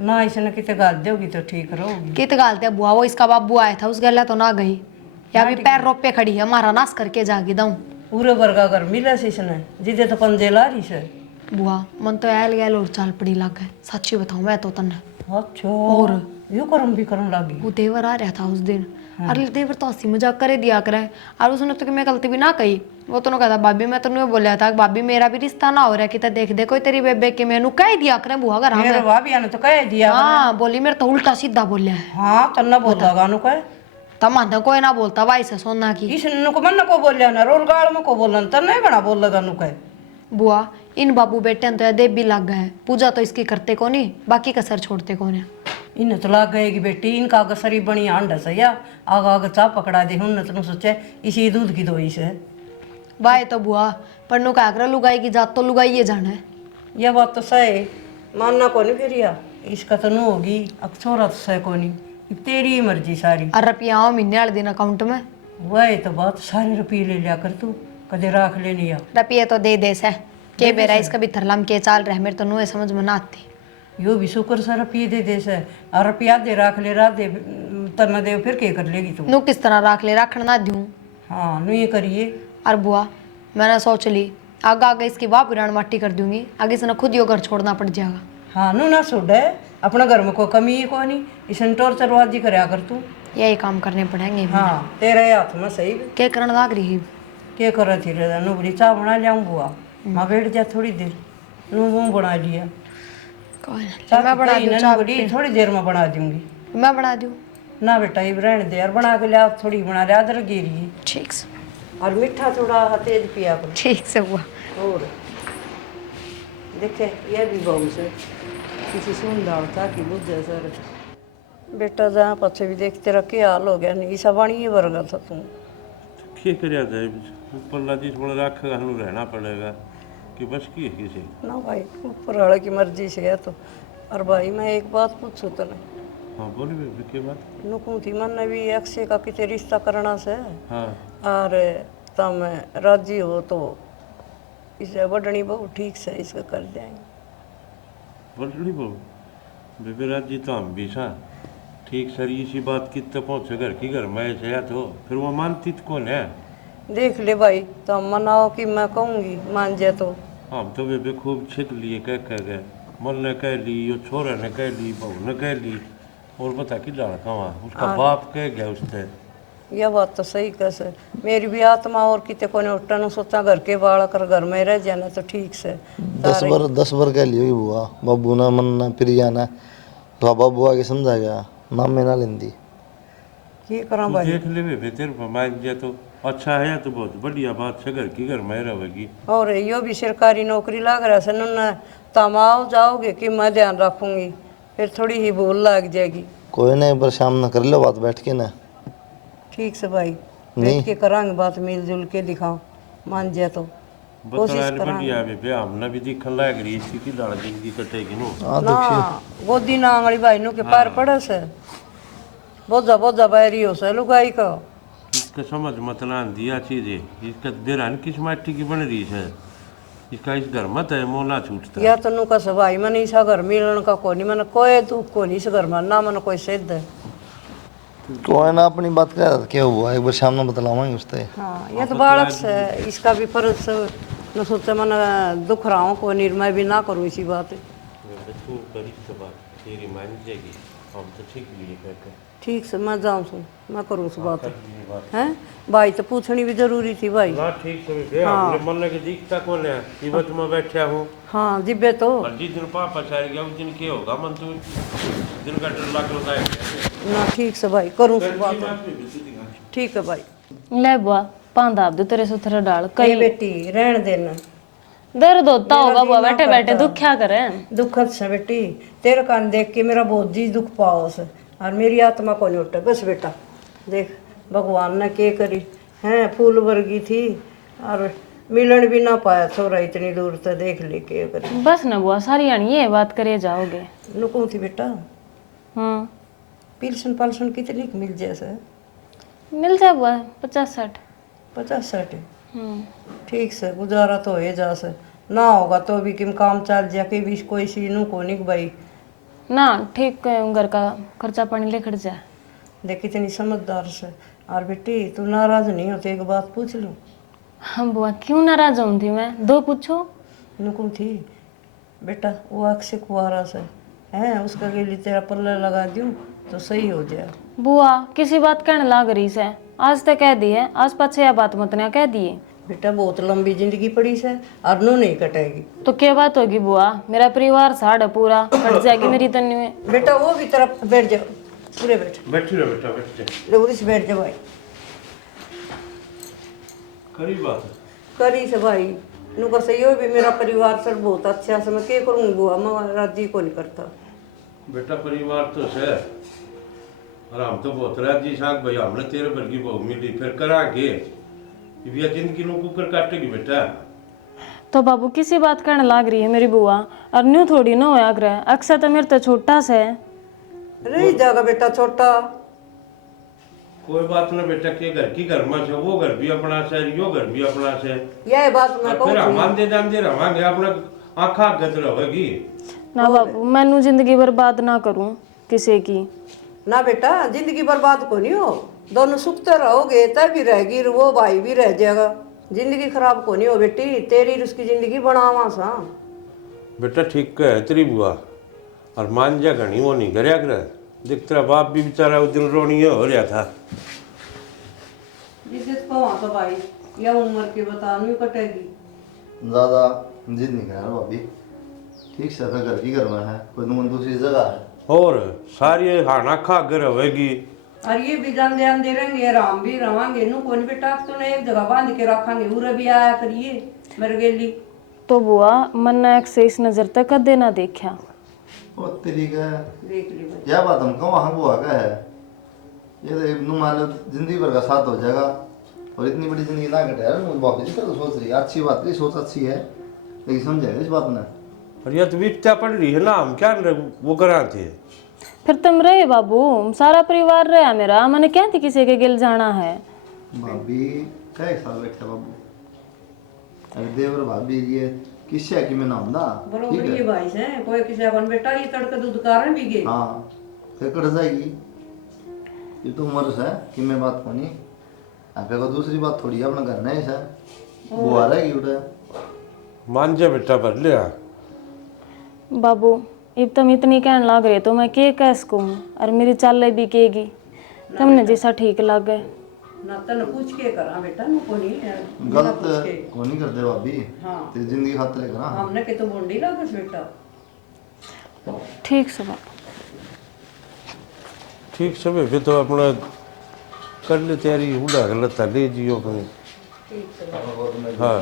ना इसने कितने गाल दोगी तो ठीक रहोगी। कित गालते बुआ, वो इसका बाबू आया था उस गले तो ना गई, या भी पैर रोप पे खड़ी है, हमारा नाश करके जागी दाऊँ। पूरे वर्गा घर मिला से इसने, जिदे तो पंजे ला रही से। बुआ मन तो ऐल गैल और चाल पड़ी लग है, सच्ची बताऊँ मैं तो तन्ने। अच्छा और यू करम भी करन लगी। वो देवर आ रहा था उस दिन, अरे देवर तो हंसी मजाक करे दिया करे, और उसने तो कि मैं गलती भी ना कही। वो तो कहता भाभी मैं तेन बोलिया था भाभी मेरा भी रिश्ता ना हो रहा कि देख दे कोई तेरी बेबे के मैनू कह दिया करे बुआ घर मेरे भाभी ने तो कह दिया। हाँ बोली मेरे तो उल्टा सीधा बोलिया है। हाँ तन्ना बोला गानू कह तमाना कोई ना बोलता भाई से सोना की। इसने को मन को बोलिया ना रोल गाल में को बोलन तन्ने गणा बोल गानू कह। बुआ इन बाबू बेटे तो ये देव भी लग गए, पूजा तो इसकी करते को नहीं, बाकी कसर छोड़ते को नहीं। इन्हें तो लग गएगी बेटी, इनका आगे सरी बनी आंडा सैया आग आग चाह पकड़ा दे हूं तुम सोचे इसी दूध की दोई से। भाई तो बुआ पर नु का आगरा लुगाई की जात तो लुगाई ये जाना है। यह बात तो सही मानना को नहीं फिर या इसका तो नु होगी अक्सोरा तो सही को नहीं, तेरी मर्जी सारी। और रुपया आओ महीने वाले दिन अकाउंट में। वही तो बात सारे रुपये ले लिया कर तू कदे राख ले लिया। रुपये तो दे दे से के बेरा इसका भी थरलम के चाल रहे, मेरे तो नुए समझ में ना आती। यो भी शुक्र सा रुपये दे दे से और रुपया दे राख ले रात दे तना दे फिर क्या कर लेगी तू। नु किस तरह राख ले रखना ना दूं। हाँ नु ये करिए। और बुआ मैंने सोच ली आगे आगे इसकी वाह पुराण माटी कर दूंगी, आगे से ना खुद यो घर छोड़ना पड़ जाएगा। हाँ नु ना छोड़े अपना घर में कोई कमी ही कोई नहीं, इसने टोर्चरबाजी कराया कर तू। यही काम करने पड़ेंगे। हाँ तेरे हाथ में सही क्या करने लाग रही है? क्या कर थी रे नु बड़ी चाह बना लियाऊं बुआ, माँ बैठ जा थोड़ी देर नु मुँह बना लिया। कोई ना मैं बना दूं चाय, बड़ी थोड़ी देर में बना दूंगी। मैं बना दूं ना बेटा ये रहने दे यार, बना के लिया थोड़ी बना लिया अदरक गिरी ठीक से। और मीठा थोड़ा तेज पिया करो। ठीक से बुआ। और देखे ये भी बहू से किसी सुन डालता कि बुझ सर बेटा जहाँ पछे भी देखते रखे हाल हो गया नहीं सब बनी वर्गा था तू क्या करिया जाए, ऊपर लादी थोड़ा रख हनु रहना पड़ेगा कि बस की है किसी ना भाई ऊपर वाले की मर्जी से है तो। और भाई मैं एक बात पूछूं तने। हाँ बोली बेबी के बात। नुकू थी मन ने भी अक्षय का किते रिश्ता करना से। हाँ और तम राजी हो तो इसे बढ़नी बहु ठीक से इसका कर जाएंगे। बड़ी बहू बेबी राजी तो हम भी सा ठीक सर इसी बात की तो पहुँचे घर की घर में ऐसे तो फिर वो मानती तो कौन है। देख ले भाई तो मनाओ कि मैं कहूँगी मान जाए तो। हम तो बेबी खूब छिक लिए कह गए, मन ने कह ली, यो छोरा ने कह ली, बहू ने कह ली, और बता कि लड़का वहाँ उसका बाप कह गया उसने। यह बात तो सही कैसे मेरी भी आत्मा और किते को उठन सोचा घर के बाल कर घर में रह जाना तो ठीक से। 10 बार कह लियो बुआ बाबू ना मन ना प्रिया ना तो बाबू आगे समझा गया नाम में ना लेंदी। ये करा तू भाई देख ले बेबी तेरे पर मान जाए तो अच्छा है तो बहुत बढ़िया बात है, घर की घर में रहेगी। और यो भी सरकारी नौकरी लग रहा है न तम आओ जाओगे कि मैं ध्यान रखूंगी फिर थोड़ी ही भूल लग जाएगी। कोई नहीं पर शाम ना कर लो बात बैठ के ना। ठीक से भाई बैठ के करांगे बात मिलजुल के दिखाओ मान जाए तो बता बढ़िया बेबी हमने भी दिखन लग रही इसी की लड़ जिंदगी कटेगी नो। ना गोदी ना आंगली भाई नु के पार पड़े से बोझा बैरी हो से लुगाई का इसका समझ मत ना दिया चीजें, इसका देरान किस माटी की बन रही है, इसका इस घर मत है मोना छूटता या तो नु का सभाई मन ईसा घर मिलन का कोनी मन कोई दुख कोनी इस घर में ना मन कोई सिद्ध है। कोई ना अपनी बात कर क्या हुआ एक बार शाम में बतलावांगे उससे। हाँ ये तो बालक से इसका भी फर्ज से न सोचे मन दुख रहा हूँ कोई निर्मय भी ना करूँ इसी बात। तू करी तो बात तेरी मान जाएगी, हम तो ठीक लिए कहते ठीक से मैं जाऊँ सुन मैं करूँ उस बात है भाई तो पूछनी भी जरूरी थी भाई। ना ठीक से भी हमने मन लगे दिखता कौन है इवत में बैठा हूँ। हाँ जिब्बे तो और जिस दिन पापा चल गया उस दिन क्या होगा मन तू दिन का डर लग रहा है ना ठीक से भाई करूँ उस बात। ठीक है भाई ले बुआ पांदा आप दे तेरे सुथरा डाल कई बेटी रहन देना दर्द होता होगा बुआ बैठे बैठे दुख क्या करे। दुखद से बेटी तेरे कान देख के मेरा बहुत जी दुख पाओ से और मेरी आत्मा को नहीं उठे बस बेटा देख भगवान ने के करी हैं फूल वर्गी थी और मिलन भी ना पाया छोरा इतनी दूर से देख लेके अगर बस ना बुआ सारी आनी ये बात करे जाओगे। नुकू थी बेटा हम्म, पिल्सन पाल्सन कितनी की मिल जाए सर? मिल जाए बुआ 50-60। 50-60। हम्म, ठीक से गुजारा तो हो जा से, ना होगा तो भी किम काम चल जा के भी कोई सी नू को नहीं भाई। ना ठीक घर का खर्चा पानी लेकर जा। देख इतनी समझदार से। और बेटी तू नाराज नहीं हो तो एक बात पूछ लूँ? हम बुआ क्यों नाराज हूँ थी मैं? दो पूछो। नुकू थी बेटा वो अक्सर कुआरा से है, उसका के लिए तेरा पल्ला लगा दूँ तो सही हो जाए। बुआ किसी बात कहने लाग रही से, आज तक कह दी है, आज पाछे या बात मत ना कह दिए। बेटा बहुत लंबी जिंदगी पड़ी से और नू नहीं कटेगी। तो क्या बात होगी बुआ, मेरा परिवार साढ़ पूरा कट जाएगी मेरी तन्नी में। बेटा वो भी तरफ बैठ जाओ, पूरे बैठ बैठी रहो बेटा, बैठ जा। ले उधर बैठ जाओ भाई। करी बात करी से भाई नू का सही हो भी मेरा परिवार सर बहुत अच्छा से, मैं क्या करूँगी बुआ, मैं राजी को नहीं करता। बेटा, परिवार तो है और हम तो बहुत राजी सांग भाई, हमने तेरे भर की बहू मिली, फिर करा के ये जिंदगी नु कुकर काटेगी बेटा। तो बाबू किसी बात कहने लाग रही है मेरी बुआ, और न्यू थोड़ी ना होया करे, अक्सर तो मेरे तो छोटा से है। रही जाएगा बेटा छोटा। कोई बात ना बेटा, के घर की घर में से वो घर भी अपना से, यो घर भी अपना से, यह बात मैं और फिर हम कहूँ आंदे जांदे रवांगे, अपना आँखा गत रहेगी। ना बाबू मैनू जिंदगी बर्बाद ना करूं किसी की। ना बेटा जिंदगी बर्बाद को नहीं हो, दोनों सुखते रहोगे तभी रहेगी, वो भाई भी रह जाएगा। जिंदगी खराब को नहीं हो बेटी, तेरी और उसकी जिंदगी बनावा सा। बेटा ठीक है तेरी बुआ, और मान जा घनी वो नहीं करया कर। देख तेरा बाप भी बेचारा उस दिन रोनी हो रहा था। जिसे कहा तो भाई या उम्र के बता नहीं कटेगी। ज़्यादा जिद नहीं कर रहा अभी, ठीक से अपने घर की घर में है, कोई दूसरी जगह है। और सारी हाना खा कर होगी। और ये भी जान दे रहेंगे, आराम भी रवांगे। नू कौन बेटा तूने एक जगह बांध के रखांगे, उरे भी आया करिए मेरे गेली। तो बुआ मन ने एक से इस नजर तक कदे ना देखा। वो तेरी का देख ली भाई। क्या बात हम कहाँ वहाँ बुआ का है, ये तो नू मान लो जिंदगी भर का साथ हो जाएगा, और इतनी बड़ी जिंदगी ना कटे यार। वापस इस तरह सोच रही है, अच्छी बात है, सोच अच्छी है, लेकिन समझेगा इस बात में। और यह तो विपत्या पड़ रही है ना, हम क्या वो करा थे। फिर तुम रहे बाबू, सारा परिवार रहा मेरा, मैंने क्या थी किसी के गिल जाना है। भाभी कई साल बैठे बाबू, अरे देवर भाभी ये किससे कि मैं ना होंदा बरोबर ये भाई से कोई किसी अपन बेटा ये तड़के दूध कारण भी गए। हाँ फिर कट जाएगी, ये तो उम्र है कि मैं बात कोनी। आपके को दूसरी बात थोड़ी है, अपना घर नहीं है, वो आ रहेगी उठे। मान जा बेटा भर लिया। बाबू अब तुम इतनी कहने लग रहे तो मैं के कह सकूँ, और मेरी चाल भी केगी तुमने जैसा ठीक लगे। ना तन पूछ के करा बेटा, नु को नहीं है गलत को नहीं करते भाभी, हाँ तेरी जिंदगी खातिर करा। हमने के तो बोंडी लागस बेटा। ठीक से बाबू, ठीक सब फिर तो अपना कर ले तैयारी, उड़ा गलत ले जियो अपने। हाँ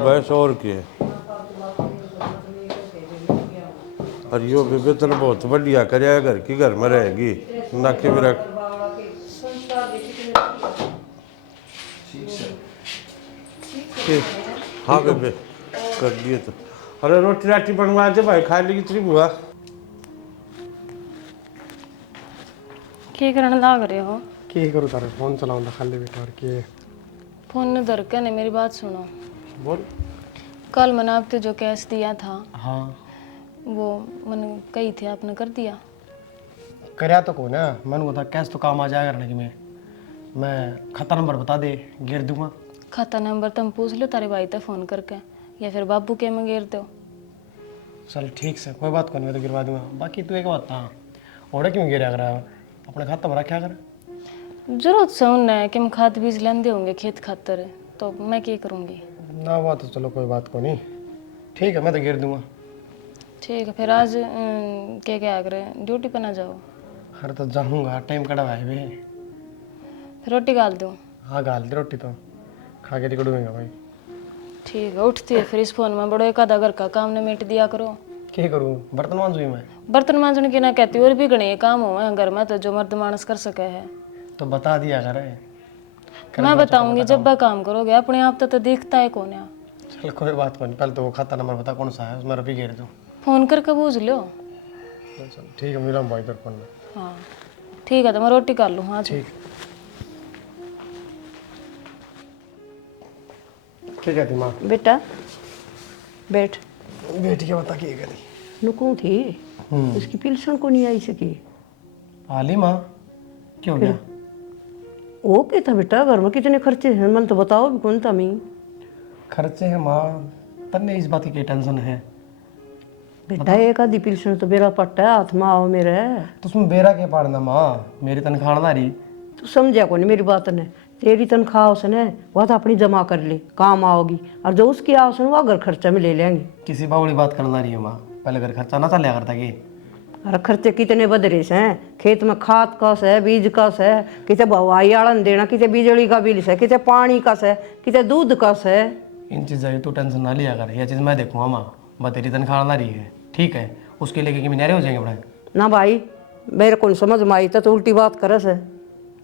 बस और क्या। और यो विवेचन बहुत बढ़िया करया, घर की घर में रहेगी ना कि मेरा। ठीक हाँ बेबे कर दिए तो। अरे रोटी राटी बनवा दे भाई, खा लेगी तेरी बुआ। क्या करने लग रहे हो? के करूँ तारे फोन चलाऊँ खाली बेटा, और के फोन ने धर के नहीं, मेरी बात सुनो। बोल। कल मैंने आपको जो कैश दिया था, हाँ वो मैंने कही थी आपने कर दिया? करया तो कौन है, मैंने को था कैश तो काम आ जाएगा करने की। मैं खाता नंबर बता दे गिर दूंगा। खाता नंबर तुम पूछ लो तारे भाई तक फ़ोन करके, या फिर बाबू के में गिर दो। चल ठीक से कोई बात नहीं, मैं तो गिरवा दूंगा। बाकी तू एक बात था, ओढ़े क्यों गिरा करा, अपने खाता में रखा कर। जरूरत से उन्हें कि हम खाद बीज लेंदे होंगे खेत खातर, तो मैं क्या करूँगी ना। बात तो चलो कोई बात को नहीं, ठीक है मैं तो गिर दूंगा। ठीक है फिर आज क्या करे, ड्यूटी पर ना जाओ? अरे तो जाऊँगा, टाइम कड़ा है भाई। फिर रोटी गाल दूँ? हाँ गाल दे रोटी, तो खा के निकलूँगा भाई। ठीक है उठती है फिर इस फोन में बड़ो एक आधा घर का काम ने मेट दिया करो। क्या करूँ, बर्तन मांजूँ मैं? बर्तन मांजने की ना कहती, और भी घने काम हो घर में तो जो मर्द मानस कर सके है। तो बता दिया करे। मैं बताऊंगी जब वह काम करोगे, अपने आप तो दिखता है कौन है। चल कोई बात नहीं, पहले तो वो खाता नंबर बता कौन सा है, उसमें रुपये घेर दो। फोन करके पूछ लो। चल ठीक है, मिला भाई पर फोन में। हाँ ठीक है, तो मैं रोटी कर लूँ। हाँ जी ठीक है माँ। बेटा बैठ। बेटी के बता के करी नुकू थी उसकी पिल्सन को नहीं आई सकी। हाली माँ क्यों गया? वो क्या था बेटा, घर में कितने खर्चे हैं मन तो बताओ भी कौन था। मैं खर्चे है माँ, तन्ने इस बात की टेंशन है। बेटा एक आधी पिल्सन तो बेरा पट्टा है हाथ में आओ मेरे। तो उसमें बेरा के पाड़ना माँ, मेरी तनख्वाह ना रही। तू समझा कौन मेरी बात ने, तेरी तनख्वाह उसने वह तो अपनी जमा कर ले, काम आओगी, और जो उसकी आओ उसने वह घर खर्चा में ले लेंगे। किसी बावड़ी बात करना रही है माँ, पहले घर खर्चा ना चल करता कि। अरे खर्चे कितने बद रहे हैं, खेत में खाद का है, बीज का है, किते हवाई आड़न देना, किते बिजली का बिल है, किते पानी का है, किते दूध का है। इन चीज़ों की तू टेंशन ना लिया कर, यह चीज़ मैं देखूँगा माँ। बस तेरी तनख्वाह ना रही है, ठीक है, उसके लेके कि मिनारे हो जाएंगे बड़े। ना भाई मेरे को समझ में आई तो उल्टी बात करस है।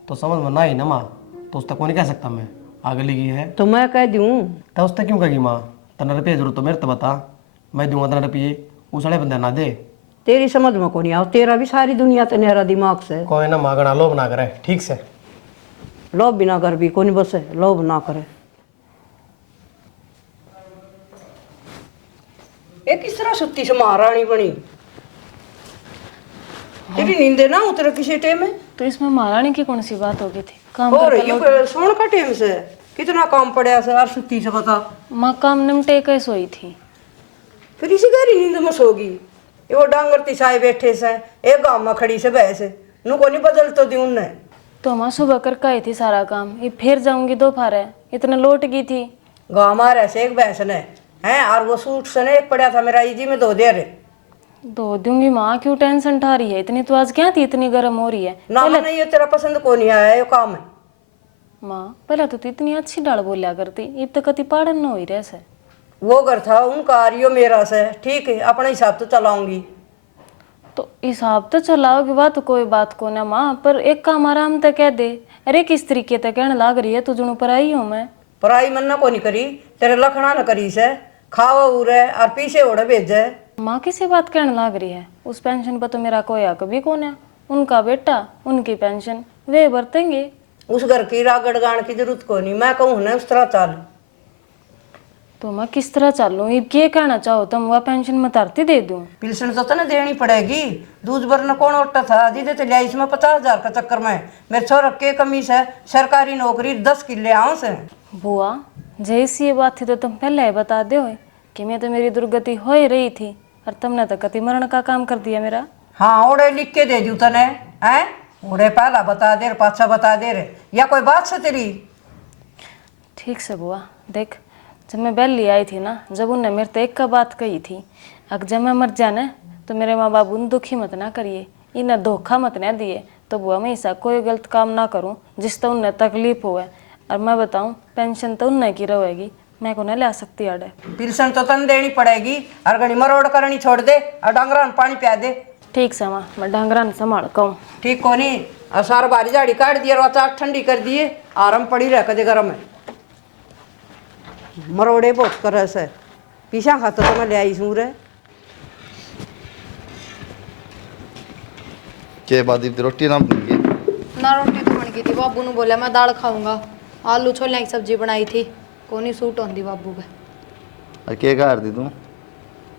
तो समझ में ना ही ना माँ, तो उस तक को नहीं कह सकता मैं, आगे लगी है तो मैं कह दूँ तो उस तक क्यों कहेगी माँ? 13 रुपये जरूरत तो मेरे तो बता, मैं दूंगा 13 रुपये, उस वाले बंदे ना दे। तेरी समझ में को नहीं आओ, तेरा भी सारी दुनिया तो नेहरा दिमाग से। कोई ना माँ, गणा लोभ ना करे, ठीक से। लोभ भी ना कर भी कोई बस है, लोभ ना करे। ये किस तरह सुत्ती से महारानी बनी, तेरी नींदे ना उतर किसी टेम में। तो इसमें महारानी की कौन सी बात हो गई थी? काम और करके ये सोन का टेम से कितना काम पड़ा से और सुत्ती से बता। माँ काम निमटे के सोई थी। फिर इसी गहरी नींद में सोगी। ये वो डांगर तिसाए बैठे से एक गांव में खड़ी से बहस नु को नहीं बदल तो दी उनने। तो माँ सुबह करके आई थी सारा काम, ये फिर जाऊंगी दोपहर, इतना लौट गई थी। गाँव मारे से एक बहस ने है, और वो सूट से ने एक पड़ा था मेरा इजी में धो दे रे। धो दूंगी माँ, क्यों टेंशन उठा रही है इतनी? तो आज क्या थी इतनी गर्म हो रही है? ना नहीं ये तेरा पसंद को नहीं आया ये काम है। माँ पहले तो तू इतनी अच्छी डाल बोलिया करती, अब तो कति पाड़न न हो रहे से। वो घर था उनका और यो मेरा से, ठीक है अपना हिसाब तो चलाऊंगी। तो हिसाब तो चलाओगी, बात तो कोई बात को ना माँ, पर एक काम आराम तक कह दे। अरे किस तरीके तक कहने लाग रही है, तू जुनू पर आई हूँ मैं। पराई मन्ना को नहीं करी, तेरे लखना न करी से, खावा उरे और पीछे ओढ़े भेजे। माँ किसी बात कहने लाग रही है? उस पेंशन पर तो मेरा कोई हक भी कौन है, उनका बेटा उनकी पेंशन वे बरतेंगे। उस घर की रागड़ गाड़ की जरूरत को नहीं, मैं कहूँ ना उस तरह चल। तो मैं किस तरह चलूँ? ये क्या कहना चाहो तुम? वह पेंशन मैं तरती दे दूँ? पिल्सन तो ना देनी पड़ेगी, दूध भरना कौन उठता था दीदे तो लिया इसमें 50,000 का चक्कर में। मेरे छोरा के कमी से सरकारी नौकरी 10 किले आऊँ से। बुआ जैसी ये बात थी तो तुम पहले ही बता दो कि मैं तो मेरी दुर्गति हो ही रही थी, और तुमने तो कति मरण का काम कर दिया मेरा। हाँ ओढ़े लिख के दे दू तने है, ओढ़े पहला बता दे पाछा बता दे रे, या कोई बात से तेरी। ठीक से बुआ देख, जब मैं बेली आई थी ना, जब उनने मेरे तो एक का बात कही थी, अब जब मैं मर जाना तो मेरे माँ बाबू ने दुखी मत ना करिए, इन्हें धोखा मत ना दिए। तो बुआ मैं ऐसा कोई गलत काम ना करूँ जिससे उन्हें तकलीफ हो। और मैं बताऊँ पेंशन तो उन्हें की रहेगी, मैं को नहीं ला सकती आड़े। पिल्सन तो तन देनी पड़ेगी, और घड़ी मरोड़ करनी छोड़ दे और डांगरा में पानी पिया दे। ठीक से माँ, मैं डांगरा ने संभाल कहूँ। ठीक को नहीं, और सारा बारी झाड़ी काट दिए और चाट ठंडी कर दिए, आराम पड़ी रह कदे गरम है। मरोड़े बहुत कर से पीछा खाता तो मैं ले आई सूर है। के बाद रोटी ना बन गई? ना रोटी तो बन गई थी, बाबू ने बोला मैं दाल खाऊंगा, आलू छोले की सब्जी बनाई थी, कोनी सूट होंदी बाबू पे। के कर दी तू?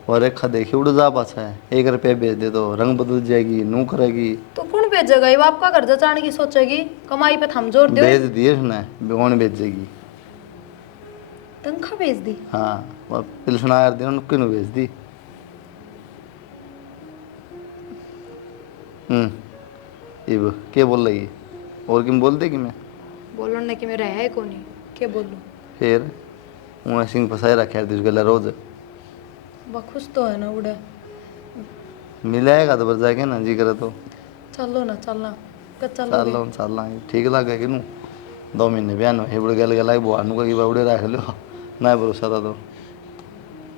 और एक खा देखी उड़ जा पाछा है, 1 रुपये भेज दे तो रंग बदल जाएगी, नू करेगी। तो कौन भेजेगा? ये बाप का कर्जा चाण की सोचेगी, कमाई पे थम जोर दे। भेज दिए उसने, कौन भेजेगी? तनख्वाह भेज दी। हाँ और पिलसना कर दी उनको भेज दी। इब के बोल रही और किम बोल देगी? मैं बोलो ने कि मेरा है कोनी, के बोलूं? फिर वो सिंह फसाए रखे दिस गला रोज बखुश तो है ना उड़े। मिलेगा तो बर जाके ना जी करे तो चलो ना चलना चल ठीक लगे कि नू 2 महीने बयान है बड़े गल गला बुआनू का कि बड़े रख लो ना भरोसा था तो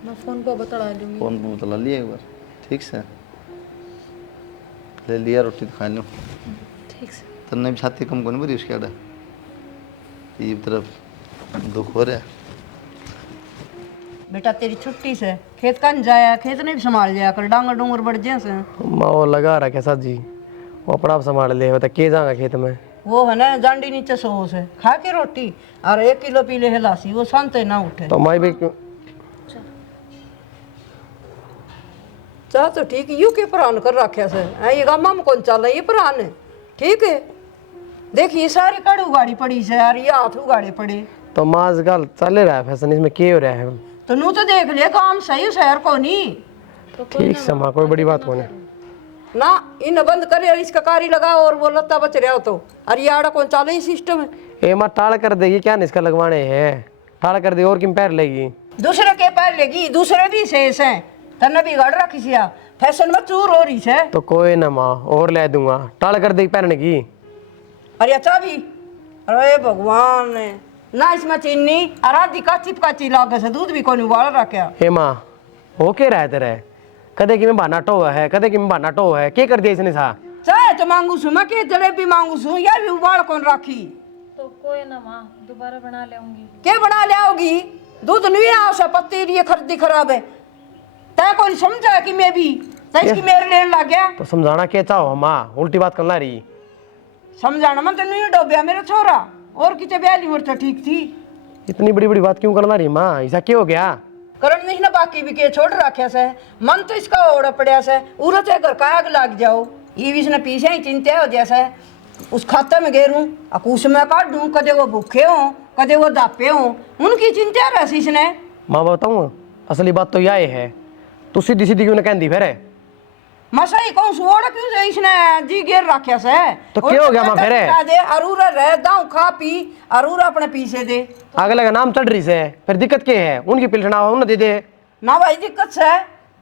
मैं फोन पे बता लूंगी। फोन पे बता लिया एक बार, ठीक से ले लिया, रोटी तो खा लो। ठीक से। तन्ने भी छाती कम को नहीं भरी उसके आड़े? ये तरफ दुख हो रहा है। बेटा तेरी छुट्टी से खेत कन जाया, खेत नहीं संभाल जाया कर, डांगर डूंगर बढ़ जैसे माँ वो लगा रखा सर जी, वो अपना आप संभाल ले, बता के जाएगा खेत में। वो है ना जांडी नीचे सो से खा के रोटी और 1 किलो पी ले हिलासी, वो शांत ना उठे। तो माई भी चाह तो ठीक यू के प्राण कर रखे से ये गामा में कौन चल ये प्राण है ठीक है। देखिए सारी कड़ उगाड़ी पड़ी से यार, ये हाथ उगाड़े पड़े। तो माँ आजकल चल रहा है फैशन, इसमें क्या हो रहा है? तो नू तो देख ले काम सही शहर को नहीं ठीक से माँ, कोई बड़ी बात कौन है ना, इन बंद करे और इसका कारी लगा और वो लत्ता बच रहा हो तो। अरे ये आड़ा कौन चाले ही सिस्टम है। ए माँ टाल कर देगी क्या इसका लगवाने हैं, टाल कर दे और किम पैर लेगी। दूसरे के पैर लेगी, दूसरे भी शेष हैं, तन्ने बिगाड़ रखी सिया, फैशन में चूर हो रही है। तो कोई ना माँ और ले दूंगा, टाल कर देगी पहनने की। अरे अच्छा भी, अरे भगवान ना इसमें चीनी आराधी का चिपकाची लागे से दूध भी कौन उबाल रखा। हे माँ हो के रहा तेरे, कदे कि मैं बहाना टो है, कदे कि मैं बहाना टो है, क्या कर दिया इसने सा? चाहे तो मांगू सू मैं के जलेबी मांगू सू, यार भी उबाल कौन राखी। तो कोई ना माँ, दोबारा बना लेंगी। क्या बना ले आओगी, दूध नहीं आओ सा पत्ती ये खरीदी खराब है। तय कौन समझा कि मैं भी इसकी मेरे लेने लग गया। तो समझाना क्या चाहो माँ, उल्टी बात करना रही। समझाना मन तो नहीं डोबिया मेरा छोरा, और किते ब्याली मोर तो ठीक थी। इतनी बड़ी बड़ी बात क्यों करना रही माँ, ऐसा क्या हो गया? करण नहीं ना बाकी भी के छोड़ रखे से, मन तो इसका ओड़ा पड़ा से, उरत है घर का आग लग जाओ। ये भी इसने पीछे ही चिंता हो जैसे उस खाते में गेरूं अकूस में काट दूं, कदे वो भूखे हो कदे वो दापे हो, उनकी चिंता रही इसने। माँ बताऊँ असली बात तो यह है, तू सीधी सीधी क्यों ना कहती फिर? मसा ही कहूँ सुओड़ा क्यों से इसने जी घेर रखे से। तो क्या हो गया माँ फिर? दे अरूरा रह दाऊ खा पी, अरूरा अपने पीछे दे। अगले का नाम चढ़ रही से, फिर दिक्कत क्या है? उनकी पिलसना उन्हें दे दे ना भाई दिक्कत से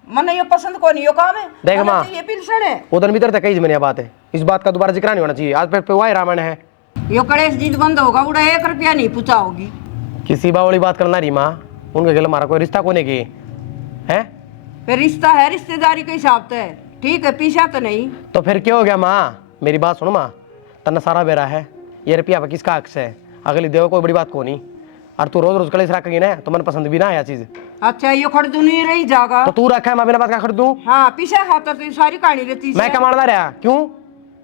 मन ये पसंद को नहीं यो काम है। देख माँ, ये पिलसन है उधर भीतर तक कही मैंने बात है, इस बात का दोबारा जिक्र नहीं होना चाहिए। आज फिर वही रामायण है, यो कड़े जीत बंद होगा, उड़ा 1 रुपया नहीं पूछा होगी। किसी बावली बात करना रही माँ, उनके गले हमारा कोई रिश्ता कोने की है। फिर रिश्ता है रिश्तेदारी के हिसाब से ठीक है, पीछा तो नहीं। तो फिर क्या हो गया माँ, मेरी बात सुनो माँ, तना सारा बेरा है ये रुपया पर किसका हक है, अगली देव कोई बड़ी बात को नहीं। और तू रोज रोज कलेश रखेगी ना तो मन पसंद भी ना आया चीज। अच्छा ये खरीदू नहीं रही जागा तो तू रखा है, मैं बिना बात का खरीदूं? हाँ पीछे खाता तो सारी कहानी रहती मैं कमाना रहा क्यों?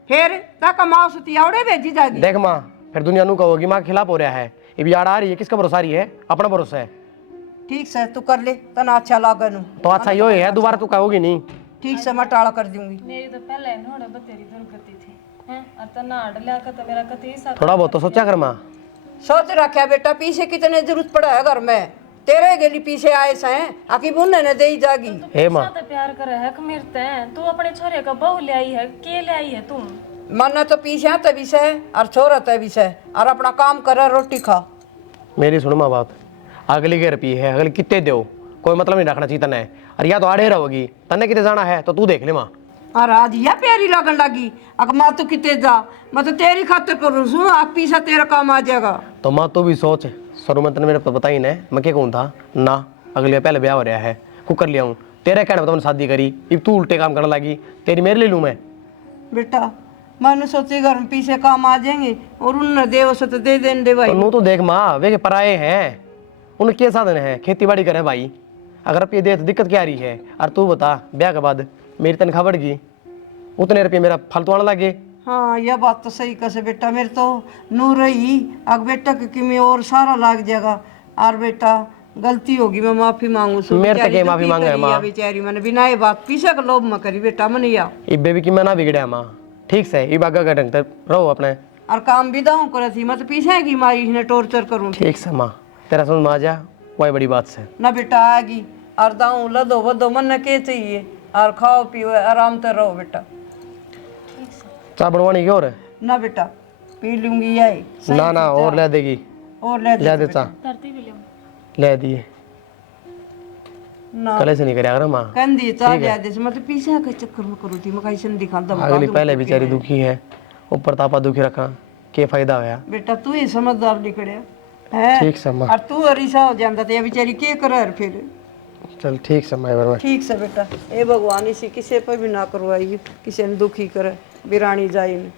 फिर तक कमाओ सती आवड़े भेजी जागी। देख माँ फिर दुनिया नू कहोगी माँ के खिलाफ हो रहा है, ये भी आड़ आ रही है, किसका भरोसा रही है? अपना भरोसा है। ठीक से तू कर ले तना अच्छा लागे नू तो अच्छा यो है, दोबारा तू कहोगी नहीं। ठीक से मैं टाला कर दूंगी। मेरी तो पहले नोड़े बतेरी दुर्गति थी हैं, और तना अड़ला का तो मेरा कति सा थोड़ा बहुत तो सोचा कर माँ। सोच रखा बेटा पीछे कितने जरूरत पड़ा है घर में, तेरे गेली पीछे आए से आखिर बुनने ने दे ही जागी। हे माँ तो प्यार करे है कमीरते हैं, तू अपने छोरे का बहू ले आई है, के ले आई है तुम? मन तो पीछे तभी से और छोरा तभी से, और अपना काम करे रोटी खा। मेरी सुनो माँ बात, अगली के रुपये है, अगली कितने दो कोई मतलब नहीं रखना चाहिए तने, और या तो आड़े रहोगी तने कितने जाना है तो तू देख ले माँ। और आज यह प्यारी लगन लगी अगर माँ तू कितने जा, मैं तो तेरी खातिर करूँ सू, आप पीछा तेरा काम आ जाएगा। तो माँ तू भी सोच, सरू में तने मेरे को पता ही नहीं मैं क्या कहूँ था ना, अगले पहले ब्याह हो रहा है, कुकर लिया हूँ तेरे कहने पर मैंने शादी करी, अब तू उल्टे काम करने लगी, तेरी मेरे ले लूँ मैं? बेटा मैंने सोची घर में पीछे काम आ जाएंगे और उन्हें दे से तो दे देने दे भाई। तो नू तो देख माँ वे के पराए हैं, उनके क्या साधन है, खेती बाड़ी करे भाई, अगर रुपये दे तो दिक्कत क्या आ रही है? और तू बता ब्याह के बाद मेरी तनख्वाह बढ़ गई, उतने रुपये मेरा फालतू आने लगे। हाँ यह बात तो सही कसे बेटा, मेरे तो नूर रही अग बेटा कि मैं और सारा लाग जाएगा। और बेटा गलती होगी मैं माफी मांगू सु, मेरे तक ये माफी मांगे माँ बेचारी मैंने बिना ये बात पीछे का लोभ में करी बेटा मन या इब्बे भी कि मैं ना बिगड़या माँ, ठीक से ई बागा का ढंग से रहो अपने, और काम भी दाऊँ करे थी मैं तो पीछे की मारी इसने टॉर्चर करूँ ठीक से माँ तेरा समझ में आ जा, वही बड़ी बात से ना बेटा आएगी और दाऊँ लदो वदो मन के चाहिए और खाओ पियो आराम से रहो बेटा। चाय बनवानी की और? ना बेटा पी लूंगी यही ना ना और ले देगी, और ले ले दे चाय, धरती भी ले ले दिए ना कले से नहीं करे अगर माँ, कंदी चाह लिया जैसे मैं तो पीछे के चक्कर में करूँ थी मैं कहीं से दिखा दम अगली पहले बेचारी दुखी है, ऊपर तापा दुखी रखा, क्या फायदा होया? बेटा तू ही समझदार निकले है ठीक से माँ, और तू अरीसा हो जाता तो ये बेचारी के करे फिर। चल ठीक से माँ बराबर। ठीक से बेटा, ए भगवान इसी किसी पर भी ना करवाइए, किसी ने दुखी करे बिरानी जाई में।